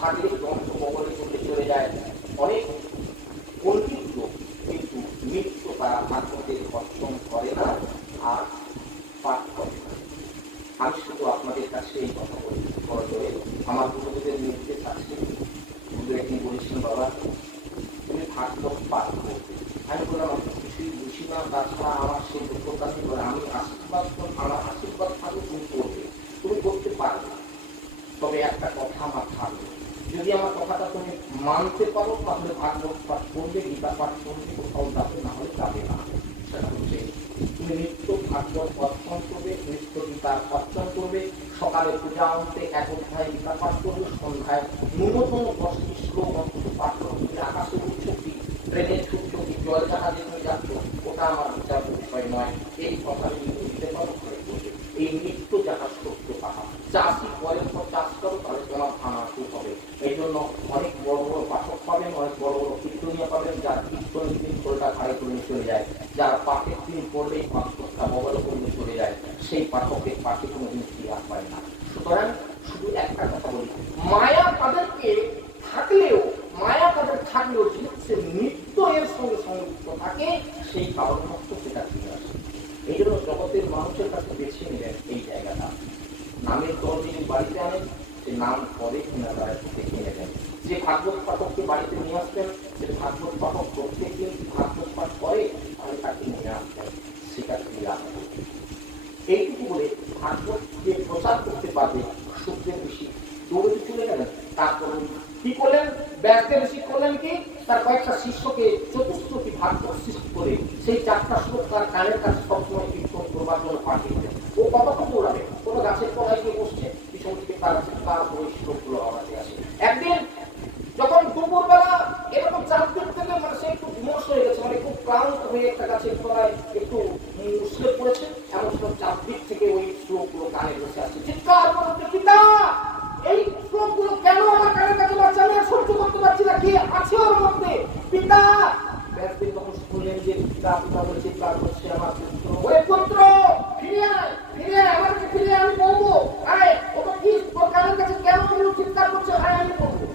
থাকলে ধ্বংস কবলে চলে যায়। অনেক পণ্ডিত লোক কিন্তু নিত্য তারা ভাগবতের অর্জন করে না আর পাঠ করে না। আমি শুধু আপনাদের কাছে এই কথা বলি, আমার গুরুদেবের নির্দেশ আছে। গুরু একদিন বলেছেন, বাবা তুমি ভাগবত পাঠ করবে। আমি বললাম আমি কিছুই বুঝি না, তাছাড়া আমার সেই যোগ্যতা নেই। আমি আশীর্বাদ, আমার আশীর্বাদ থাকলে তুমি করবে, তুমি করতে পারবে। তবে একটা কথা আমার থাকবে, যদি আমার কথাটা তুমি মানতে পারো তাহলে ভাগবত পাঠ করবে, গীতা পাঠ করবে, কোথাও যাবে, না হলে যাবে না। সেটা হচ্ছে তুমি নিত্য ভাগবত অর্জন করবে, নিত্য গীতা অর্জন করবে, সকালে পূজা অন্তে এক অধ্যায় গীতা পাঠ করবে, সন্ধ্যায় ন্যূনতম 10টি শ্লোক অন্তত পাঠ করবে। আকাশে উঠছো কি, ট্রেনে ছুটছো কি, জল জাহাজে তুমি যাচ্ছ, ওটা আমার বিচার বিষয় নয়। এই কথা যদি দিতে পারো ঘরে করবে। এই নিত্য যাহা সত্য তাহা চাষি পরের পর চাষ করো, তাহলে তোমার খানাতে হবে। এই জন্য অনেক বড় বড় পাঠক পাবেন, অনেক বড় বড় কীর্তনিয়া পাবেন, যারা কীর্তনের দিন খোলটা ঘাড়ে করে নিয়ে চলে যায়, যারা পাঠের দিন পড়লেই পাঠকটা বগল করে নিয়ে চলে যায়, সেই পাঠকের পাঠে কোনো দিন ক্রিয়া পায় না। সুতরাং শুধু একটা কথা বলি, মায়া তাদেরকে থাকলেও, মায়া তাদের থাকলেও সে নিত্য এর সঙ্গে সংযুক্ত থাকে, সেই কারণ মতো সেটা ফিরে আসে। এই জন্য জগতের মানুষের কাছে বেছে নিলেন এই জায়গাটা। নামের দল যিনি বাড়িতে আনেন, সে নাম পরে কিনা তারা দেখে নেবেন। যে ভাগবত পাঠককে বাড়িতে নিয়ে আসতেন, সে ভাগবত পাঠক প্রত্যেক দিন ভাগবত পাঠ করে, তাহলে তাকে নিয়ে আসতেন, সেটা ক্রিয়া। এইটুকু বলে ভাগবত যে প্রচার করতে পারবে, সুখদেব ঋষি দৌড়ে চলে গেলেন। তারপর কি করলেন? ব্যাসদেব ঋষি করলেন কি, তার কয়েকটা শিষ্যকে চতুশ্লোকী ভাগবত সৃষ্টি করে সেই 4টা শ্লোক তার কানের কাছে সবসময় কীর্তন করবার জন্য পাঠিয়ে দিলেন। ও কতক্ষণ দৌড়াবে? কোনো গাছের তলায় গিয়ে বসছে, পিছন থেকে তার ওই শ্লোকগুলো আওয়াজে আসে। একদিন যখন দুপুরবেলা এরকম চারদিক থেকে সে একটু বিমর্ষ হয়ে গেছে, খুব ক্লান্ত হয়ে একটা গাছের তলায় একটু মুসলে পড়েছে, এমন সময় চারদিক থেকে ওই শ্লোকগুলো কানে বসে আসছে। চিৎকার করতে, পিতা এই শ্লোকগুলো কেন আমার কানের কাছে বাজছে? আমি আর সহ্য করতে পারছি না, কি আছে ওর মধ্যে? পিতা! ব্যাসদেব তখন শুনলেন যে পিতা পিতা বলে চিৎকার করছে, আমার পুত্র, ওরে পুত্র ফিরে আয়, ফিরে আয়, আমার কাছে ফিরে আয়, আমি বলবো। আয়, ওটা কি তোর কানের কাছে কেন চিৎকার করছে? আয়, আমি বলবো।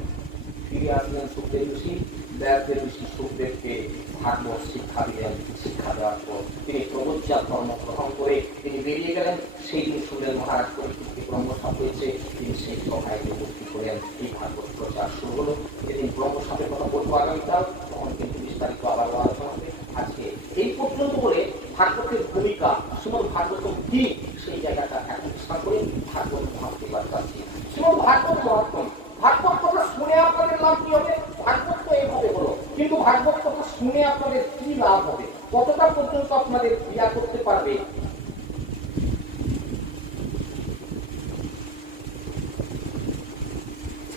ফিরে আসলেন সুখদেব ঋষি। ব্যাসদেব ঋষি সুখদেবকে ভাগবত শিক্ষা দিলেন। শিক্ষা দেওয়ার পর তিনি প্রবজ্জা ধর্ম গ্রহণ করে তিনি বেরিয়ে গেলেন। সেই দিন শুনলেন মহারাজ পরিস্থিতি ব্রহ্মসাপ হয়েছে, তিনি সেই সভায় উপস্থিত হলেন। এই ভাগবত প্রচার শুরু হলো। যেদিন ব্রহ্মসাপের কথা বলবো আগামীকাল, তখন কিন্তু বিস্তারিত আবার আলোচনা হবে। আজকে এই পর্যন্ত বলে ভাগবতের ভূমিকা, শ্রীমদ্ ভাগবতম কি, সেই জায়গাটা এখন চেষ্টা করে ভাগবত মহাত্ম যাচ্ছি। শ্রীমদ্ ভাগবত মহাত্ম, ভাগবত কথা শুনে আপনাদের লাভ কি হবে? ভাগবত তো এইভাবে হলো, কিন্তু ভাগবত কথা শুনে আপনাদের কি লাভ হবে, কতটা পর্যন্ত আপনাদের ক্রিয়া করতে পারবে,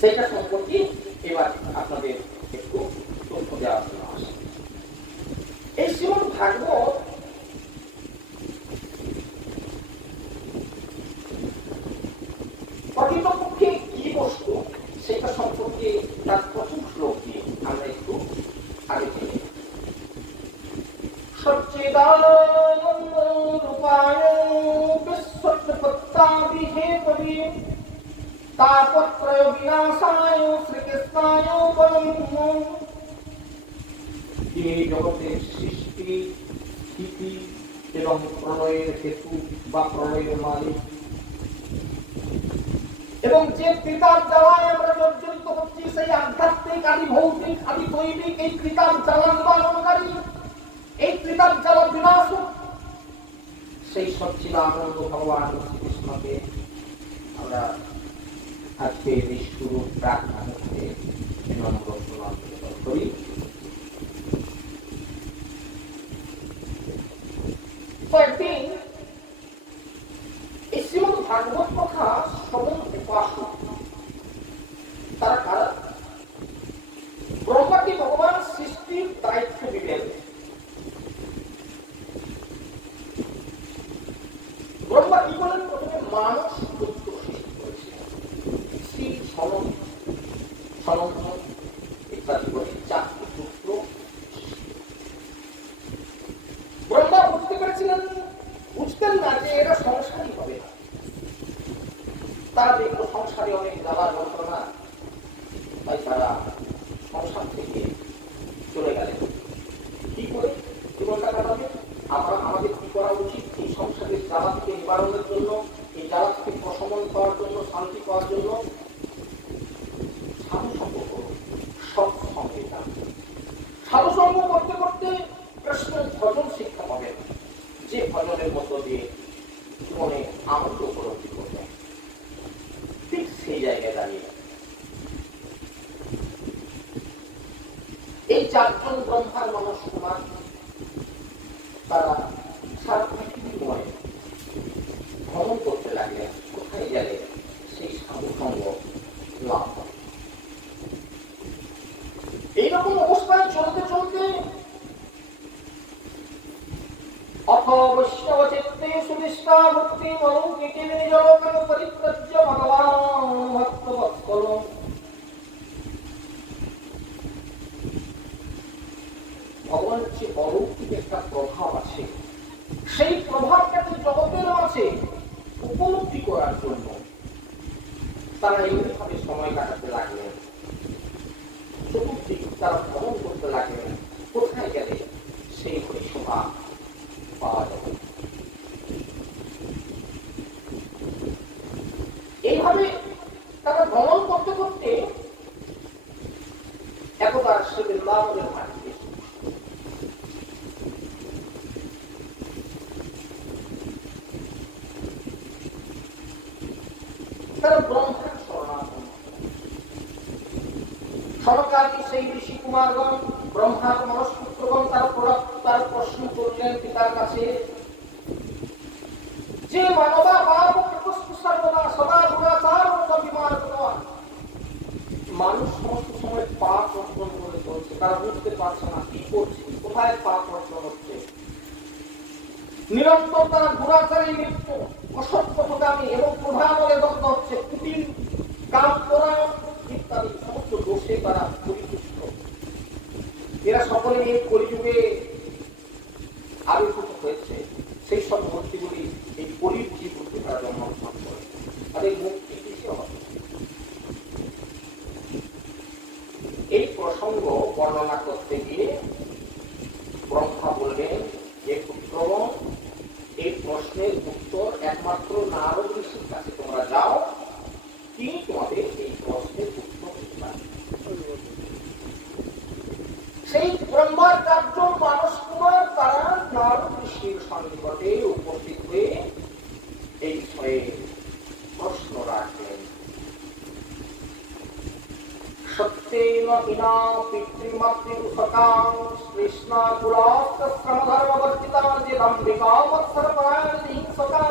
সেটা সম্পর্কে এবার আপনাদের একটু তথ্য দেওয়ার জন্য আসে। এই শ্রীমদ্ ভাগবত প্রকৃতপক্ষে কি বস্তু, সেটা সম্পর্কে তার প্রথম শ্লোক দিয়ে আমরা একটু আগে জেনে। সচ্চিদানন্দ রূপায় বিশ্বপ্রত্যাদিহেতবে তাপত্রয় বিনাশায় শ্রীকৃষ্ণায় বলং। তিনি জগতের সৃষ্টি, স্থিতি এবং প্রলয়ের হেতু বা প্রলয়ের মালিক, এবং যে কৃতার জ্বালায় আমরা জর্জরিত হচ্ছি, সেই আধ্যাত্মিক আদি ভৌতিক আদি দৈবিক এই কৃতার জ্বালা নিবারণকারী, এই কৃতার জ্বালা বিনাশক সেই সচ্চিদানন্দ ভগবান শ্রীকৃষ্ণকে আমরা আজকে এই শুরু প্রাক মুহূর্তে নম্র প্রণাম নিবেদন করি। কয়েকদিন এই শ্রীমদ্ ভাগবত কথা শ্রবণ উপাসক তারা কারা? ব্রহ্মাকে ভগবান সৃষ্টির দায়িত্ব দিলেন। ব্রহ্মা কি বলেন? প্রথমে মানুষ পুত্র সৃষ্টি করেছিলেন, শ্রী সনন্দ ইত্যাদি বলে 4টি পুত্র। ব্রহ্মা বুঝতে পেরেছিলেন, বুঝতেন না যে এরা সংসারই হবে না। তারা দেখলো সংসারে অনেক জ্বালা যন্ত্রণা, তাই তারা সংসার থেকে চলে গেলেন। কি করে জীবনটা কাটাবে? আমাদের কি করা উচিত? এই সংসারের জ্বালা থেকে নিবারণের জন্য, এই জ্বালা থেকে প্রশমন পাওয়ার জন্য, শান্তি পাওয়ার জন্য সাধুসঙ্গ করুন, সৎসঙ্গে যান। সাধুসঙ্গ করতে করতে কৃষ্ণ ভজন শিক্ষা পাবেন, যে ভজনের মধ্য দিয়ে জীবনে আনন্দ উপলব্ধি করবেন। ঠিক সেই জায়গায় দাঁড়িয়ে এই চারজন ব্রহ্মার মানুষ কুমার তারা সারা পৃথিবীময় ভ্রমণ করতে লাগলেন। কোথায় গেলে সেই সাধুসঙ্গ লাভ হয়। এইরকম অবস্থায় চলতে চলতে অথ বৈষ্ণব চিত্তে সুনিষ্ঠা ভক্তি অলৌকিকে জলকান পরিত্রাজ্য ভগবান ভক্তবৎসল। ভগবানের যে অলৌকিক একটা প্রভাব আছে, সেই প্রভাবটাকে জগতের মাঝে উপলব্ধি করার জন্য তারা এইভাবে সময় কাটাতে লাগলেন। চতুর্দিক তারা ভ্রমণ করতে লাগলেন। কোথায় গেলে সেই হরিসভা পাওয়া যাবে। এইভাবে তারা ভ্রমণ করতে করতে একদা সে বৃন্দাবনের মাটিতে তারা ব্রহ্মার শরণাগত। সরকারি সেই ঋষি কুমারগণ, ব্রহ্মার মনস্পুত্রগণ তার প্রশ্ন করলেন পিতার কাছে যে মানবা বাপ সর্বদা সদা দুরাচার বিমার। মানুষ সমস্ত সময় পাপ অর্জন করে চলছে, তারা বুঝতে পারছে না কি করছে, কোথায় পাপ অর্জন হচ্ছে। নিরন্তর তারা দুরাচারী লিপ্ত, অসত্যপগামী এবং প্রধানলে দগ্ধ হচ্ছে। কুটিল, কাম পরায়ণ ইত্যাদি সমস্ত দোষে তারা পরিপুষ্ট। এরা সকলে এই কলিযুগে আবির্ভূত হয়েছে। সেই সব মূর্তিগুলি এই কলিযুগী মূর্তি তারা জন্মগ্রহণ করে। তাদের মুক্তি কিসে হবে? এই প্রসঙ্গ বর্ণনা করতে গিয়ে ব্রহ্মা বললেন যে পুত্রগণ, এই প্রশ্নের উত্তর একমাত্র নারদ ঋষির কাছে তোমরা যাও, তিনি তোমাদের এই প্রশ্নের উত্তর দিতে পারেন। সেই ব্রহ্মার চারজন মানস কুমার তারা নারদ ঋষির সন্নিকটে উপস্থিত হয়ে এই বিষয়ে প্রশ্ন রাখলেন। সত্যেন ইনা পিতৃমাতৃসকাং কৃষ্ণা কুলাশ্রম ধর্মবর্তিতা যে দাম্ভিকা বৎসরপরায়ণী সকা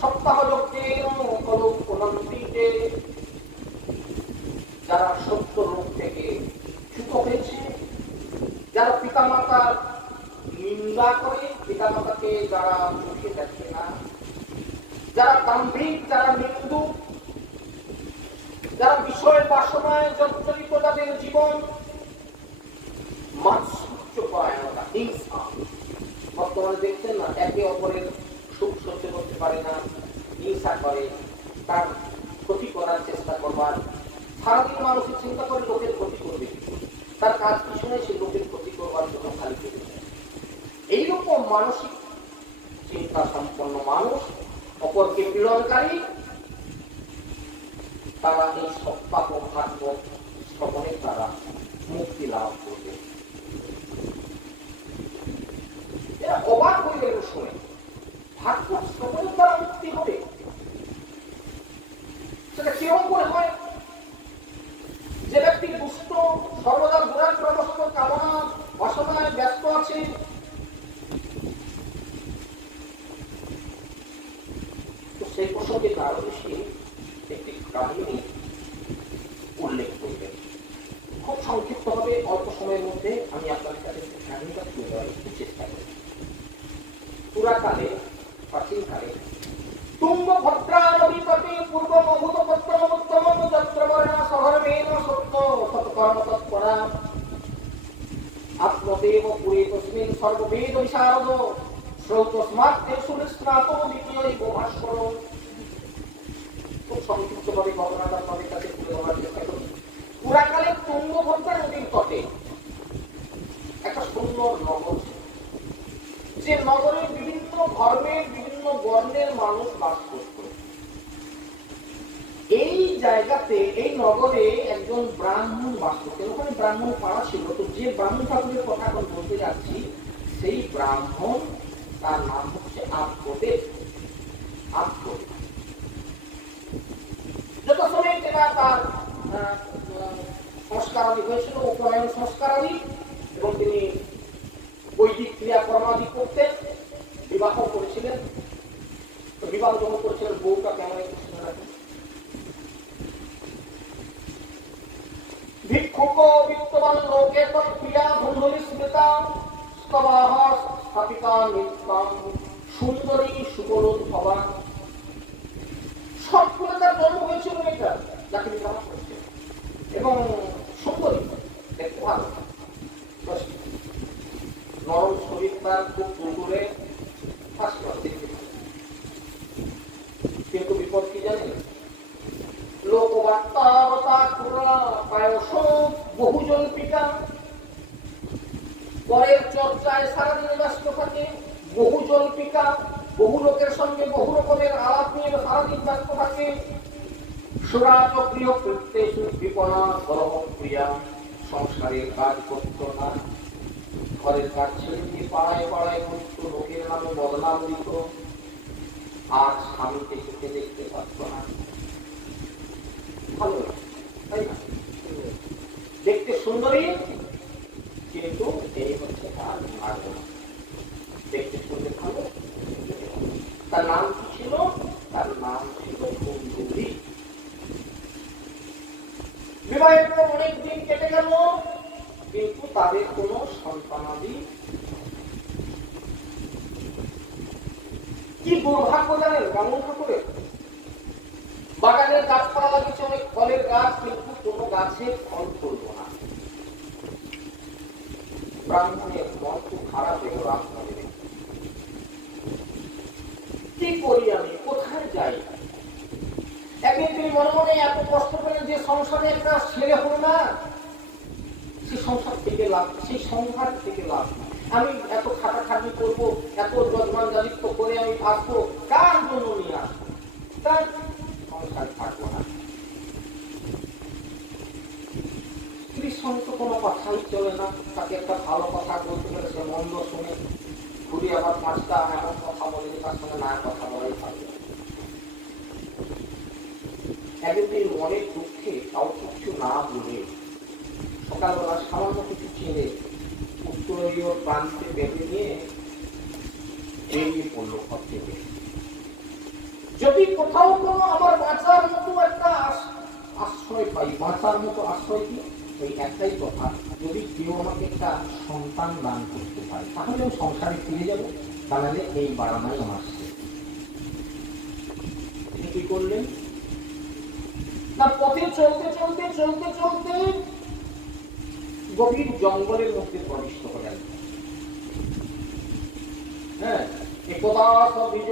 সপ্তাহ যজ্ঞেন কলু পুনন্তিতে। যারা সত্য রূপ থেকে চ্যুত হয়েছে, যারা পিতামাতার নিন্দা করে, পিতামাতাকে যারা মুখে দেখে না, যারা দাম্ভিক, যারা নিন্দু, যারা বিষয় বাসনায় জর্জরিত, যাদের জীবন মাৎসর্য পরায়ণতা, হিংসা। বর্তমানে দেখছেন না, একে অপরের সুখ সহ্য করতে পারে না, হিংসা করে, তার ক্ষতি করার চেষ্টা করবার। সারাদিন মানুষের চিন্তা করে লোকের ক্ষতি করবে, তার কাজ কিছু নেই, সে লোকের ক্ষতি করবার জন্য খালি পেতে চায়। এইরকম মানসিক চিন্তা সম্পন্ন মানুষ, অপরকে পীড়নকারী, তারা এই সপ্তাহ ভাগবত শ্রবণে তারা মুক্তি লাভ করবে। এরা অবাক হয়ে গেল শুনে, ভাগবত শ্রবণে তারা মুক্তি হবে, সেটা কিরকম করে হয়? যে ব্যক্তি দুষ্ট, সর্বদা দুরাগ্রস্ত, কামনা বাসনায় ব্যস্ত আছে, তো সেই প্রসঙ্গে নারদ ঋষি একটি কাহিনী উল্লেখ করবেন। খুব সংক্ষিপ্ত হবে, অল্প সময়ের মধ্যে আমি আপনাদের কাছে কাহিনীটা তুলে দেওয়ার একটু চেষ্টা করি। পুরাকালে, প্রাচীনকালে তুঙ্গভদ্রা নদী তটে পূর্ব মভূত পত্রমুত্তম যত্রবর্ণা সহর্মেণ সত্য সৎকর্ম তৎপরা আত্মদেব পুরে তস্মিন সর্ববেদ বিশারদ শ্রৌতস্মাৎ সুনিস্নাত দ্বিতীয়ৈব ভাস্কর। খুব সংক্ষিপ্তভাবে ঘটনাটা আপনাদের কাছে তুলে ধরার চেষ্টা করি। পুরাকালে তুঙ্গভদ্রা নদীর তটে একটা সুন্দর নগর, যে নগরে বিভিন্ন ধর্মের বিভিন্ন বর্ণের মানুষ বাস করত। এই জায়গাতে এই নগরে একজন ব্রাহ্মণ বাস করতেন। ওখানে ব্রাহ্মণ পাড়া ছিল। তো যে ব্রাহ্মণ ঠাকুরের কথা এখন বলতে যাচ্ছি, সেই ব্রাহ্মণ তার নাম হচ্ছে আব্যদেব। যত সময় তেনা তার সংস্কারাদি হয়েছিল, উপনয়ন সংস্কারাদি, এবং তিনি বৈদিক ক্রিয়াকর্মাদি করতেন, বিবাহ করেছিলেন। তো বিবাহ যখন করেছিলেন, বউটা কেমন একটু শুনে রাখেন। ভিক্ষুক বিত্তবান লোকে ক্রিয়া ধুন্ধলি স্মৃতা স্তবাহ স্থাপিকা নিত্যম সুন্দরী সুকলুদ ভবা। সব ফুলে তার জন্ম হয়েছিল এটা, যাকে বিবাহ করেছে, এবং সুন্দরী, দেখতে ভালো, নরম শরীর, তার খুব দূরে। কিন্তু বিপদ কি জানেন? বহুজন পিতা পরের চর্চায় সারাদিন ব্যস্ত থাকে, বহুজন পিতা বহু লোকের সঙ্গে বহু রকমের আলাপ নিয়ে সারাদিন ব্যস্ত থাকে। সুরাজপ্রিয় কৃত্যেষু বিপনা কলহ ক্রিয়া, সংসারের কাজ করত না, ঘরের কাজ ছেড়ে দিয়ে পাড়ায় পাড়ায় ঘুরত, লোকের নামে বদনাম দিত, আর স্বামীকে চোখে দেখতে পারত না। ভালো, তাই না? দেখতে সুন্দরী, কিন্তু এই হচ্ছে তার ভাগ্য। দেখতে শুনতে ভালো। তার নাম কি ছিল? তার নাম ছিল কুন্দুলি। বিবাহের পর অনেক দিন কেটে গেল, কিন্তু তাদের কোন সন্তানাদি। কি দুর্ভাগ্য জানেন ব্রাহ্মণ ঠাকুরের? বাগানের গাছপালা লাগিয়েছে, অনেক ফলের গাছ, কিন্তু কোন গাছে ফল করবো না। ব্রাহ্মণের মন খুব খারাপ হয়ে গেল। আপনাদের কি করি আমি, কোথায় যাই? একদিন তিনি মনে মনে এত কষ্ট পেলেন যে সংসারে একটা ছেলে হল না, সেই সংসার থেকে লাভ, সেই সংসার থেকে লাভ। আমি এত খাটাখাটি করবো, এত যজমান জালিত্ব করে আমি আসবো, কার জন্য নিয়ে আসবো? তার সংসার থাকবো না। স্ত্রীর সঙ্গে তো কোনো কথাই চলে না, তাকে একটা ভালো কথা বলতে গেলে সে মন্দ শুনে ঘুরি, আবার পাঁচটা এমন কথা বলে যে তার সঙ্গে না কথা বলাই থাকবে। একদিন মনের দুঃখে কাউকে কিছু না বলে সকালবেলা সামান্য কিছু ছেড়ে উত্তরীয় প্রান্তে বেঁধে নিয়ে বেরিয়ে পড়লো ঘর থেকে। যদি কোথাও কোনো আমার বাঁচার মতো একটা আশ্রয় পাই, বাঁচার মতো আশ্রয় কি? ওই একটাই কথা, যদি কেউ আমাকে একটা সন্তান দান করতে পারে তাহলে আমি সংসারে ফিরে যাবো, তাহলে এই বাড়ানাই আমার শেষ। কি করলেন? তার পথে চলতে চলতে চলতে চলতে গভীর জঙ্গলের মধ্যে প্রবিষ্ট হলেন। হ্যাঁ, একদা সবিজ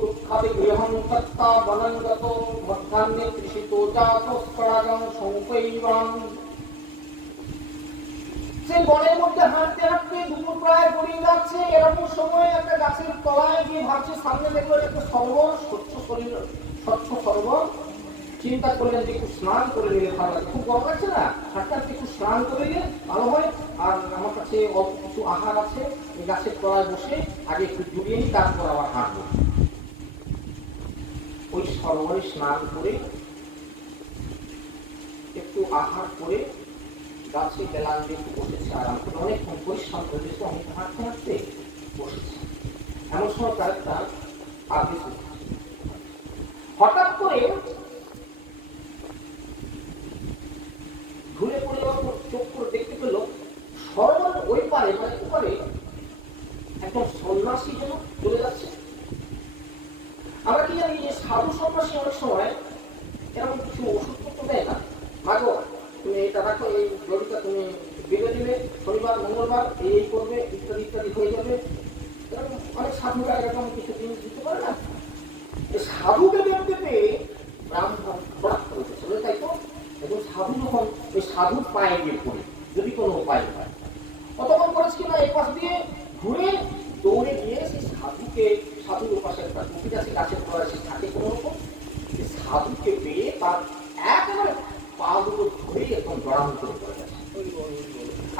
দুঃখাদি গৃহং তত্তা বনঙ্গত মধ্যাহ্নে কৃষিতো জাতস্পরাগং সংপৈবাং। সে বনের মধ্যে হাঁটতে হাঁটতে দুপুর প্রায় গড়িয়ে যাচ্ছে, এরকম সময় একটা গাছের তলায় গিয়ে ভাবছে, সামনে দেখলো একটা সরোবর, স্বচ্ছ শরীর, স্বচ্ছ সরোবর। চিন্তা করলেন যে একটু স্নান করে নিলে ভালো লাগে, খুব গরম লাগছে না, হাঁটতে হাঁটতে একটু স্নান করে নিলে ভালো হয়। আর আমার কাছে অল্প কিছু আহার আছে, এই গাছের তলায় বসে আগে একটু জুড়িয়ে নিই, তারপর আবার হাঁটবো। ওই সরোবরে স্নান করে একটু আহার করে গাছে বেলান দিয়ে একটু বসেছে আরাম করে, অনেকক্ষণ পরিশ্রম করেছে, অনেক হাঁটতে হাঁটতে বসেছে। এমন সময় তার একটা আদেশ হঠাৎ করে ঘুরে পড়ে চোখ করে দেখতে পেল সরোবরের ওই পারে, মানে ওপারে একদম সন্ন্যাসী যেন চলে যাচ্ছে। আমরা কি জানি যে সাধু সন্ন্যাসী অনেক সময় এরকম কিছু ওষুধপত্র দেয় না, মাগো তুমি এটা রাখো, এই জড়িটা তুমি বেঁধে দিলে শনিবার মঙ্গলবার এই করবে, ইত্যাদি ইত্যাদি হয়ে যাবে। এরকম অনেক সাধুরা এরকম কিছু জিনিস দিতে পারে না। সাধু বেঁধে পেয়ে ব্রাহ্মণ করেছে, তাই তো? এবং সাধু যখন ওই সাধুর পায়ে গিয়ে পড়ি, যদি কোনো উপায় হয়। কতক্ষণ করেছি না, এই পাশ দিয়ে ঘুরে দৌড়ে গিয়ে সেই সাধুকে, সাধুর পাশে একটা টুপি আছে গাছের পড়া, সে থাকে কোনো রকম, সাধুকে পেয়ে তার একেবারে পা দুটো ধরে এখন জড়ানো করে পড়ে গেছে।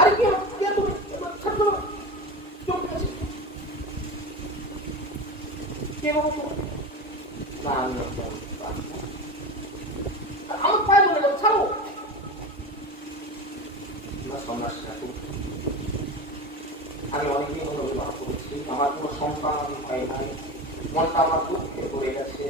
আরে কি তুমি কে বাবু না, আমি আমার পায়ে বলে গেল ছাড়ো না। সন্ন্যাসী ঠাকুর, আমি অনেকদিন হলো বিবাহ করেছি, আমার কোনো সন্তান আমি পাই নাই, মনটা আমার দুঃখে পড়ে গেছে।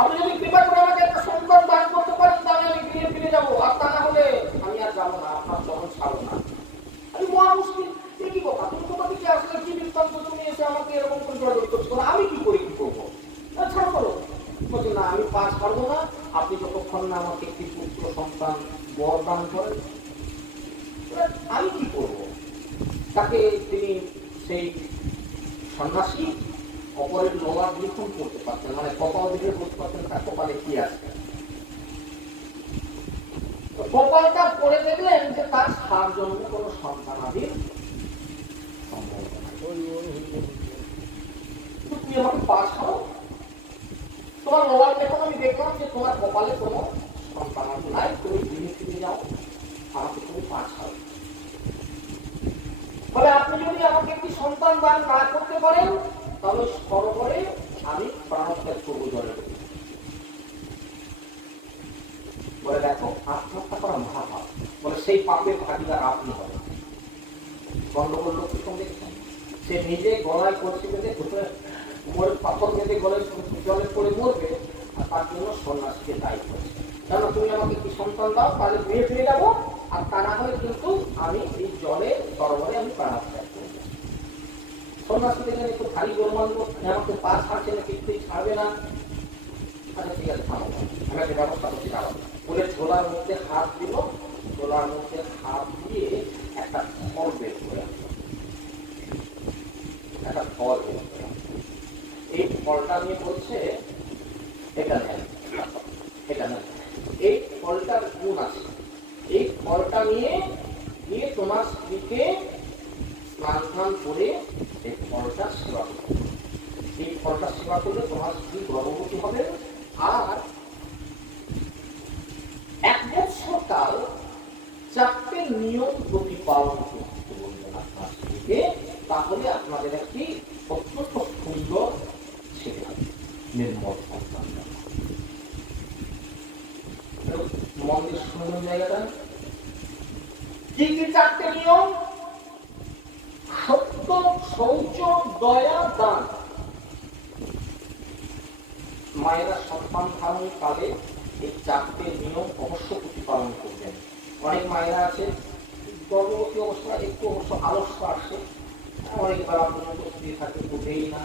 আপনি যদি কৃপা করে আমাকে একটা সন্তান দান করতে পারেন তাহলে আমি গৃহে ফিরে যাবো, আর তা না হলে আমি আর যাবো না, আপনার চরণ ছাড়ো না। আমি মহা মুশকিল, কি কথা, তুমি কোথা থেকে আসলে, কি বৃত্তান্ত, তুমি এসে আমাকে এরকম করে জড়াজড়ি করছো, আমি কি করি, কি করবো, ছাড়ো করো। বলছি না, আমি পা ছাড়বো না, আপনি যতক্ষণ না আমাকে একটি পুত্র সন্তান বর দান করেন। আমি কি করব? তাকে তিনি সেই সন্ন্যাসী অপরের লোলা লিখন করতে পারতেন, মানে কপাল দিকে বলতে পারতেন তার কপালে কি আছে। কপালটা পড়ে দেখলেন যে তার সার জন্য কোনো সন্তানাদির সম্ভাবনা। তুমি আমাকে পা ছাড়ো, তোমার লোলার দেখো, আমি দেখলাম যে তোমার কপালে কোনো সন্তানাদি নাই, তুমি গৃহে ফিরে যাও, আমাকে তুমি পা ছাড়ো। বলে আপনি যদি আমাকে একটি সন্তান দান না করতে পারেন তাহলে সরোবরে আমি প্রাণত্যাগ করবো জলে। বলে দেখো, আত্মহত্যা করা মহাপাপ, বলে সেই পাপের ভাগিদার আপনি হবেন। গন্ডগোল লোক কিরকম দেখছেন, সে নিজে গলায় করছে বেঁধে পাথর বেঁধে গলায় জলে পড়ে মরবে, আর তার জন্য সন্ন্যাসীকে দায়ী করছে। কেন, তুমি আমাকে কি সন্তান দাও, তাহলে গৃহে ফিরে যাবো, আর তা না হলে কিন্তু আমি এই জলে সরোবরে আমি প্রাণত্যাগ করবো। সন্ন্যাসী দেখলেন একটু ভারী গোলমাল, আমাকে পা ছাড়ছে না, কিছুই ছাড়বে না। আচ্ছা ঠিক আছে, থামো, আমি একটা ব্যবস্থা করছি, দাঁড়াবো বলে ঝোলার মধ্যে হাত দিল, ঝোলার মধ্যে হাত দিয়ে একটা ফল বের করে আসলো, একটা ফল বের করে আসলো। এই ফলটা নিয়ে বলছে এটা নেন, এটা নেন, এই ফলটার গুণ আছে, এই ফলটা নিয়ে গিয়ে তোমার স্ত্রীকে স্নান করে এই ফলটা সেবা করবে, এই ফলটা সেবা করলে তোমার স্ত্রী গর্ভবতী হবে, আর 1 বছর কাল 4টে নিয়ম প্রতিপালন করতে বলবেন আপনার স্ত্রীকে, তাহলে আপনাদের একটি অত্যন্ত সুন্দর ছেলে হবে, নির্মল সন্তান। মন্দির সুন্দর জায়গাটা কি কি 4টে নিয়ম? সত্য, শৌচ, দয়া, দান। মায়েরা সন্তান ধারণ কালে এই 4টে নিয়ম অবশ্য প্রতিপালন করবেন। অনেক মায়েরা আছে গর্ভবতী অবস্থা একটু অবশ্য আলস্য আসে, অনেক বেলা পর্যন্ত স্ত্রী থাকে, উঠেই না,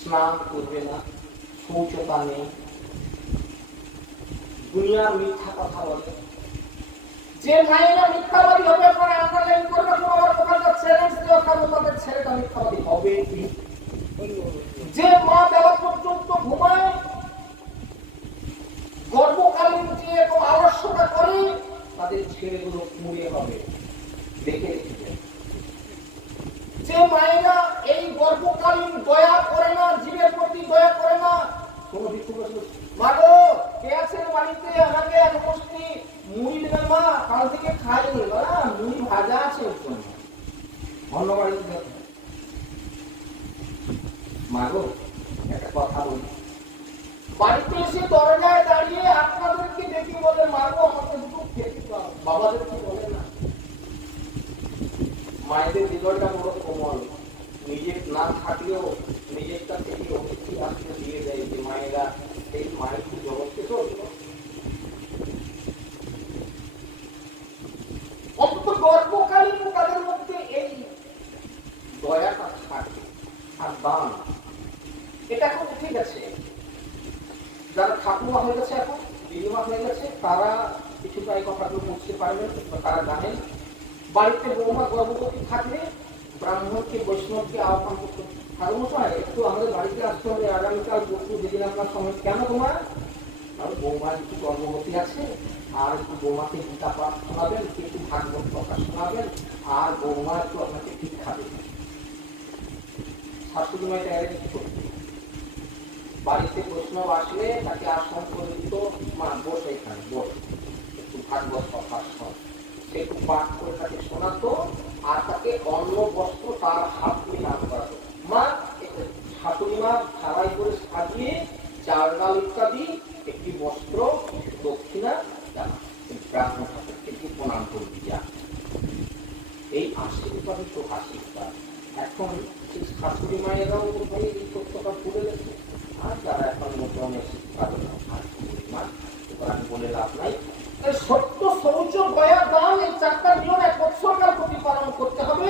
স্নান করবে না, শৌচতা নেই, দুনিয়ার মিথ্যা কথা বলে। যে মায়েরা মিথ্যাবাদী হবে, পরে আন্ডারলাইন করবে, আমার কথাটা চ্যালেঞ্জ দেওয়া থাকবে, তাদের ছেলেটা মিথ্যাবাদী হবে কি? যে মা বেলা পর্যন্ত ঘুমায়, গর্ভকালীন যে এরকম আলস্যতা করে, তাদের ছেলেগুলো মুড়িয়ে হবে, দেখে রেখেছেন। যে মায়েরা এই গর্ভকালীন দয়া করে না, জীবের প্রতি দয়া করে না, কোন ভিক্ষুক মাগো কে আছেন বাড়িতে, আমাকে এক মুষ্টি মুড়ি দেবেন মা, কাল থেকে খাইনি, মুড়ি ভাজা আছে অন্য বাড়িতে। মাগো একটা কথা বলি, বাড়িতে এসে দরজায় দাঁড়িয়ে আপনাদেরকে দেখি বলে মাগো আমাকে দুটো খেতে দাও, বাবাদেরকে বলে না। মায়েদের হৃদয়টা বড় কোমল, নিজের না থাকলেও নিজেরটা থেকে অতিথি আসলে দিয়ে দেয়, যে মায়েরা এই মায়ের জগৎকে তো অন্তত গর্ভকালীন তাদের মধ্যে এই দয়াটা থাকে, আর দান এটা এখন ঠিক আছে। যারা ঠাকুমা হয়ে গেছে, এখন দিদিমা হয়ে গেছে, তারা কিছুটা এই কথাগুলো বুঝতে পারবেন, তারা জানেন। বাড়িতে বৌমা গর্ভবতী থাকলে ব্রাহ্মণকে বৈষ্ণবকে আহ্বান করতে, ঠাকুমশাই একটু আমাদের বাড়িতে আসতে হবে আগামীকাল, পরশু যেদিন আপনার সময়। কেন তোমার? আর বৌমা একটু গর্ভবতী আছে, আর একটু বৌমাকে গীতা পাঠ শোনাবেন, একটু ভাগবত কথা শোনাবেন, আর বৌমা একটু আপনাকে ঠিক খাবে। শাশুড়ি মায়ের জায়গায় কিছু করতে, বাড়িতে বৈষ্ণব আসলে তাকে আসন করে দিত, মা বস এখানে বস, একটু ভাগবত কথা শোন, সে একটু পাঠ করে তাকে শোনাতো, আর তাকে অন্ন বস্ত্র তার হাত দিয়ে দান করাতো। মা শাশুড়ি মা ছাড়াই করে সাজিয়ে চাল ডাল ইত্যাদি একটি বস্ত্র দক্ষিণা ব্রাহ্মণ ঠাকুরকে একটু প্রণাম করে দিয়া, এই আশীর্বাদই তো আশীর্বাদ। এখন সেই শাশুড়ি মায়েরাও ভাই এই তথ্যটা ভুলে গেছে, আর যারা এখন মোটামুটি শিক্ষা আমি বলে লাভ নাই। সত্য শৌচ দয়া দান এই চারটা নিয়ম 1 বছরকাল প্রতিপালন করতে হবে,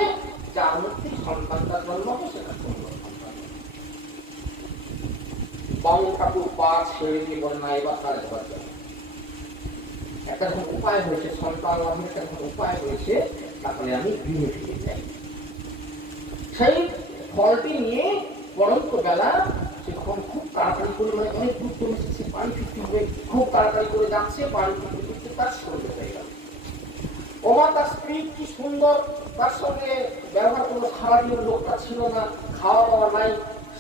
যার মধ্যে সন্তানটা জন্ম হবে সেটা সুন্দর সন্তান। বাউল ঠাকুর পা ছেড়ে দিয়ে বলে না এবার তার একবার যাবে, একটা যখন উপায় হয়েছে সন্তান লাভের একটা যখন উপায় হয়েছে, তাহলে আমি গৃহে ফিরে যাই। সেই ফলটি নিয়ে পরন্ত বেলা সেখন খুব তাড়াতাড়ি করে, মানে অনেক দূর চলে এসেছে, পানি ফিরতে হবে, খুব তাড়াতাড়ি করে যাচ্ছে, পানি ফিরতে ফিরতে তার সর্দি হয়ে গেল। ওমা তার স্ত্রী কি সুন্দর, তার সঙ্গে ব্যবহার করলো, সারাদিন লোকটা ছিল না, খাওয়া দাওয়া নাই,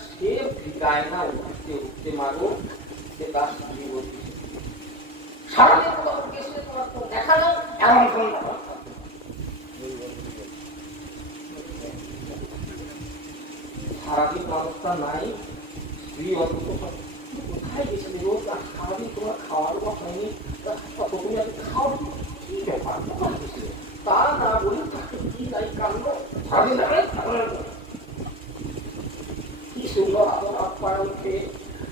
সে ভিগায় না উঠতে উঠতে মারো, সে তার স্ত্রী বলছে সারাদিন দেখা যায় এমন সারাদিন মানুষটা নাই, স্ত্রী অন্তত কোথায় গেছিলে রোজ, আর সারাদিন তোমার খাওয়ার বা হয়নি, তুমি আজকে খাও কি ব্যাপার, কোথায় গেছিলে? তা না বলি তাকে কি নাই কান্ড, সারাদিন কি সুন্দর আদর আপ্যায়ন খেয়ে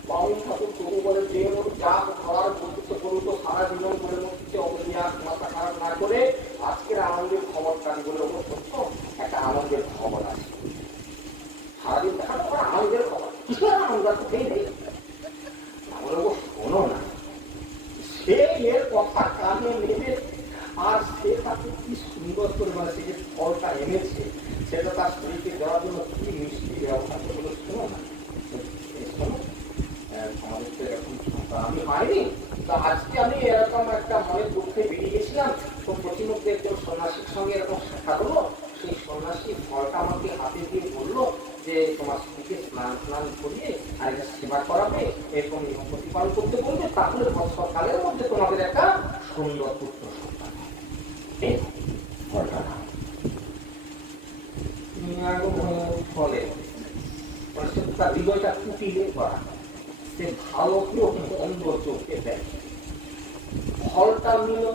বাউল ঠাকুর তবু বলে যে যা করার বলতে বলুন তো সারা জীবন করে মধ্যে অবধিয়াস মাথা খারাপ না করে আজকের আনন্দের খবরটা বলে ওর সত্য একটা আনন্দের খবর আছে। সারাদিন দেখানো আনন্দের খবর, কিসের আনন্দ কোথায় নেই, শোনো না। সে এর কথা কানে নেবে, আর সে তাকে কি সুন্দর করে, মানে সে যে ফলটা এনেছে সেটা তার স্ত্রীকে দেওয়ার জন্য কি মিষ্টি ব্যবহার করে, শোনো না, শোনো আমাদের তো এরকম আমি পাইনি, তো আজকে আমি এরকম একটা মনের দুঃখে বেরিয়ে গেছিলাম, তো প্রতিমধ্যে একজন সন্ন্যাসীর সঙ্গে এরকম সাক্ষাৎ হলো, সেই সন্ন্যাসী ফলটা আমাকে হাতে দিয়ে বললো যে তোমার স্ত্রীকে স্নান করিয়ে আর এটা সেবা করাবে, এরকম নিয়ম প্রতিপালন করতে বলবে, তাহলে বৎসরকালের মধ্যে তোমাদের একটা সুন্দর পুত্র সন্তান ফলটা ফলে তার হৃদয়টা কুটিলে করা, সে ভালো কেউ অন্ধ চোখে দেয়, ফলটা নিল।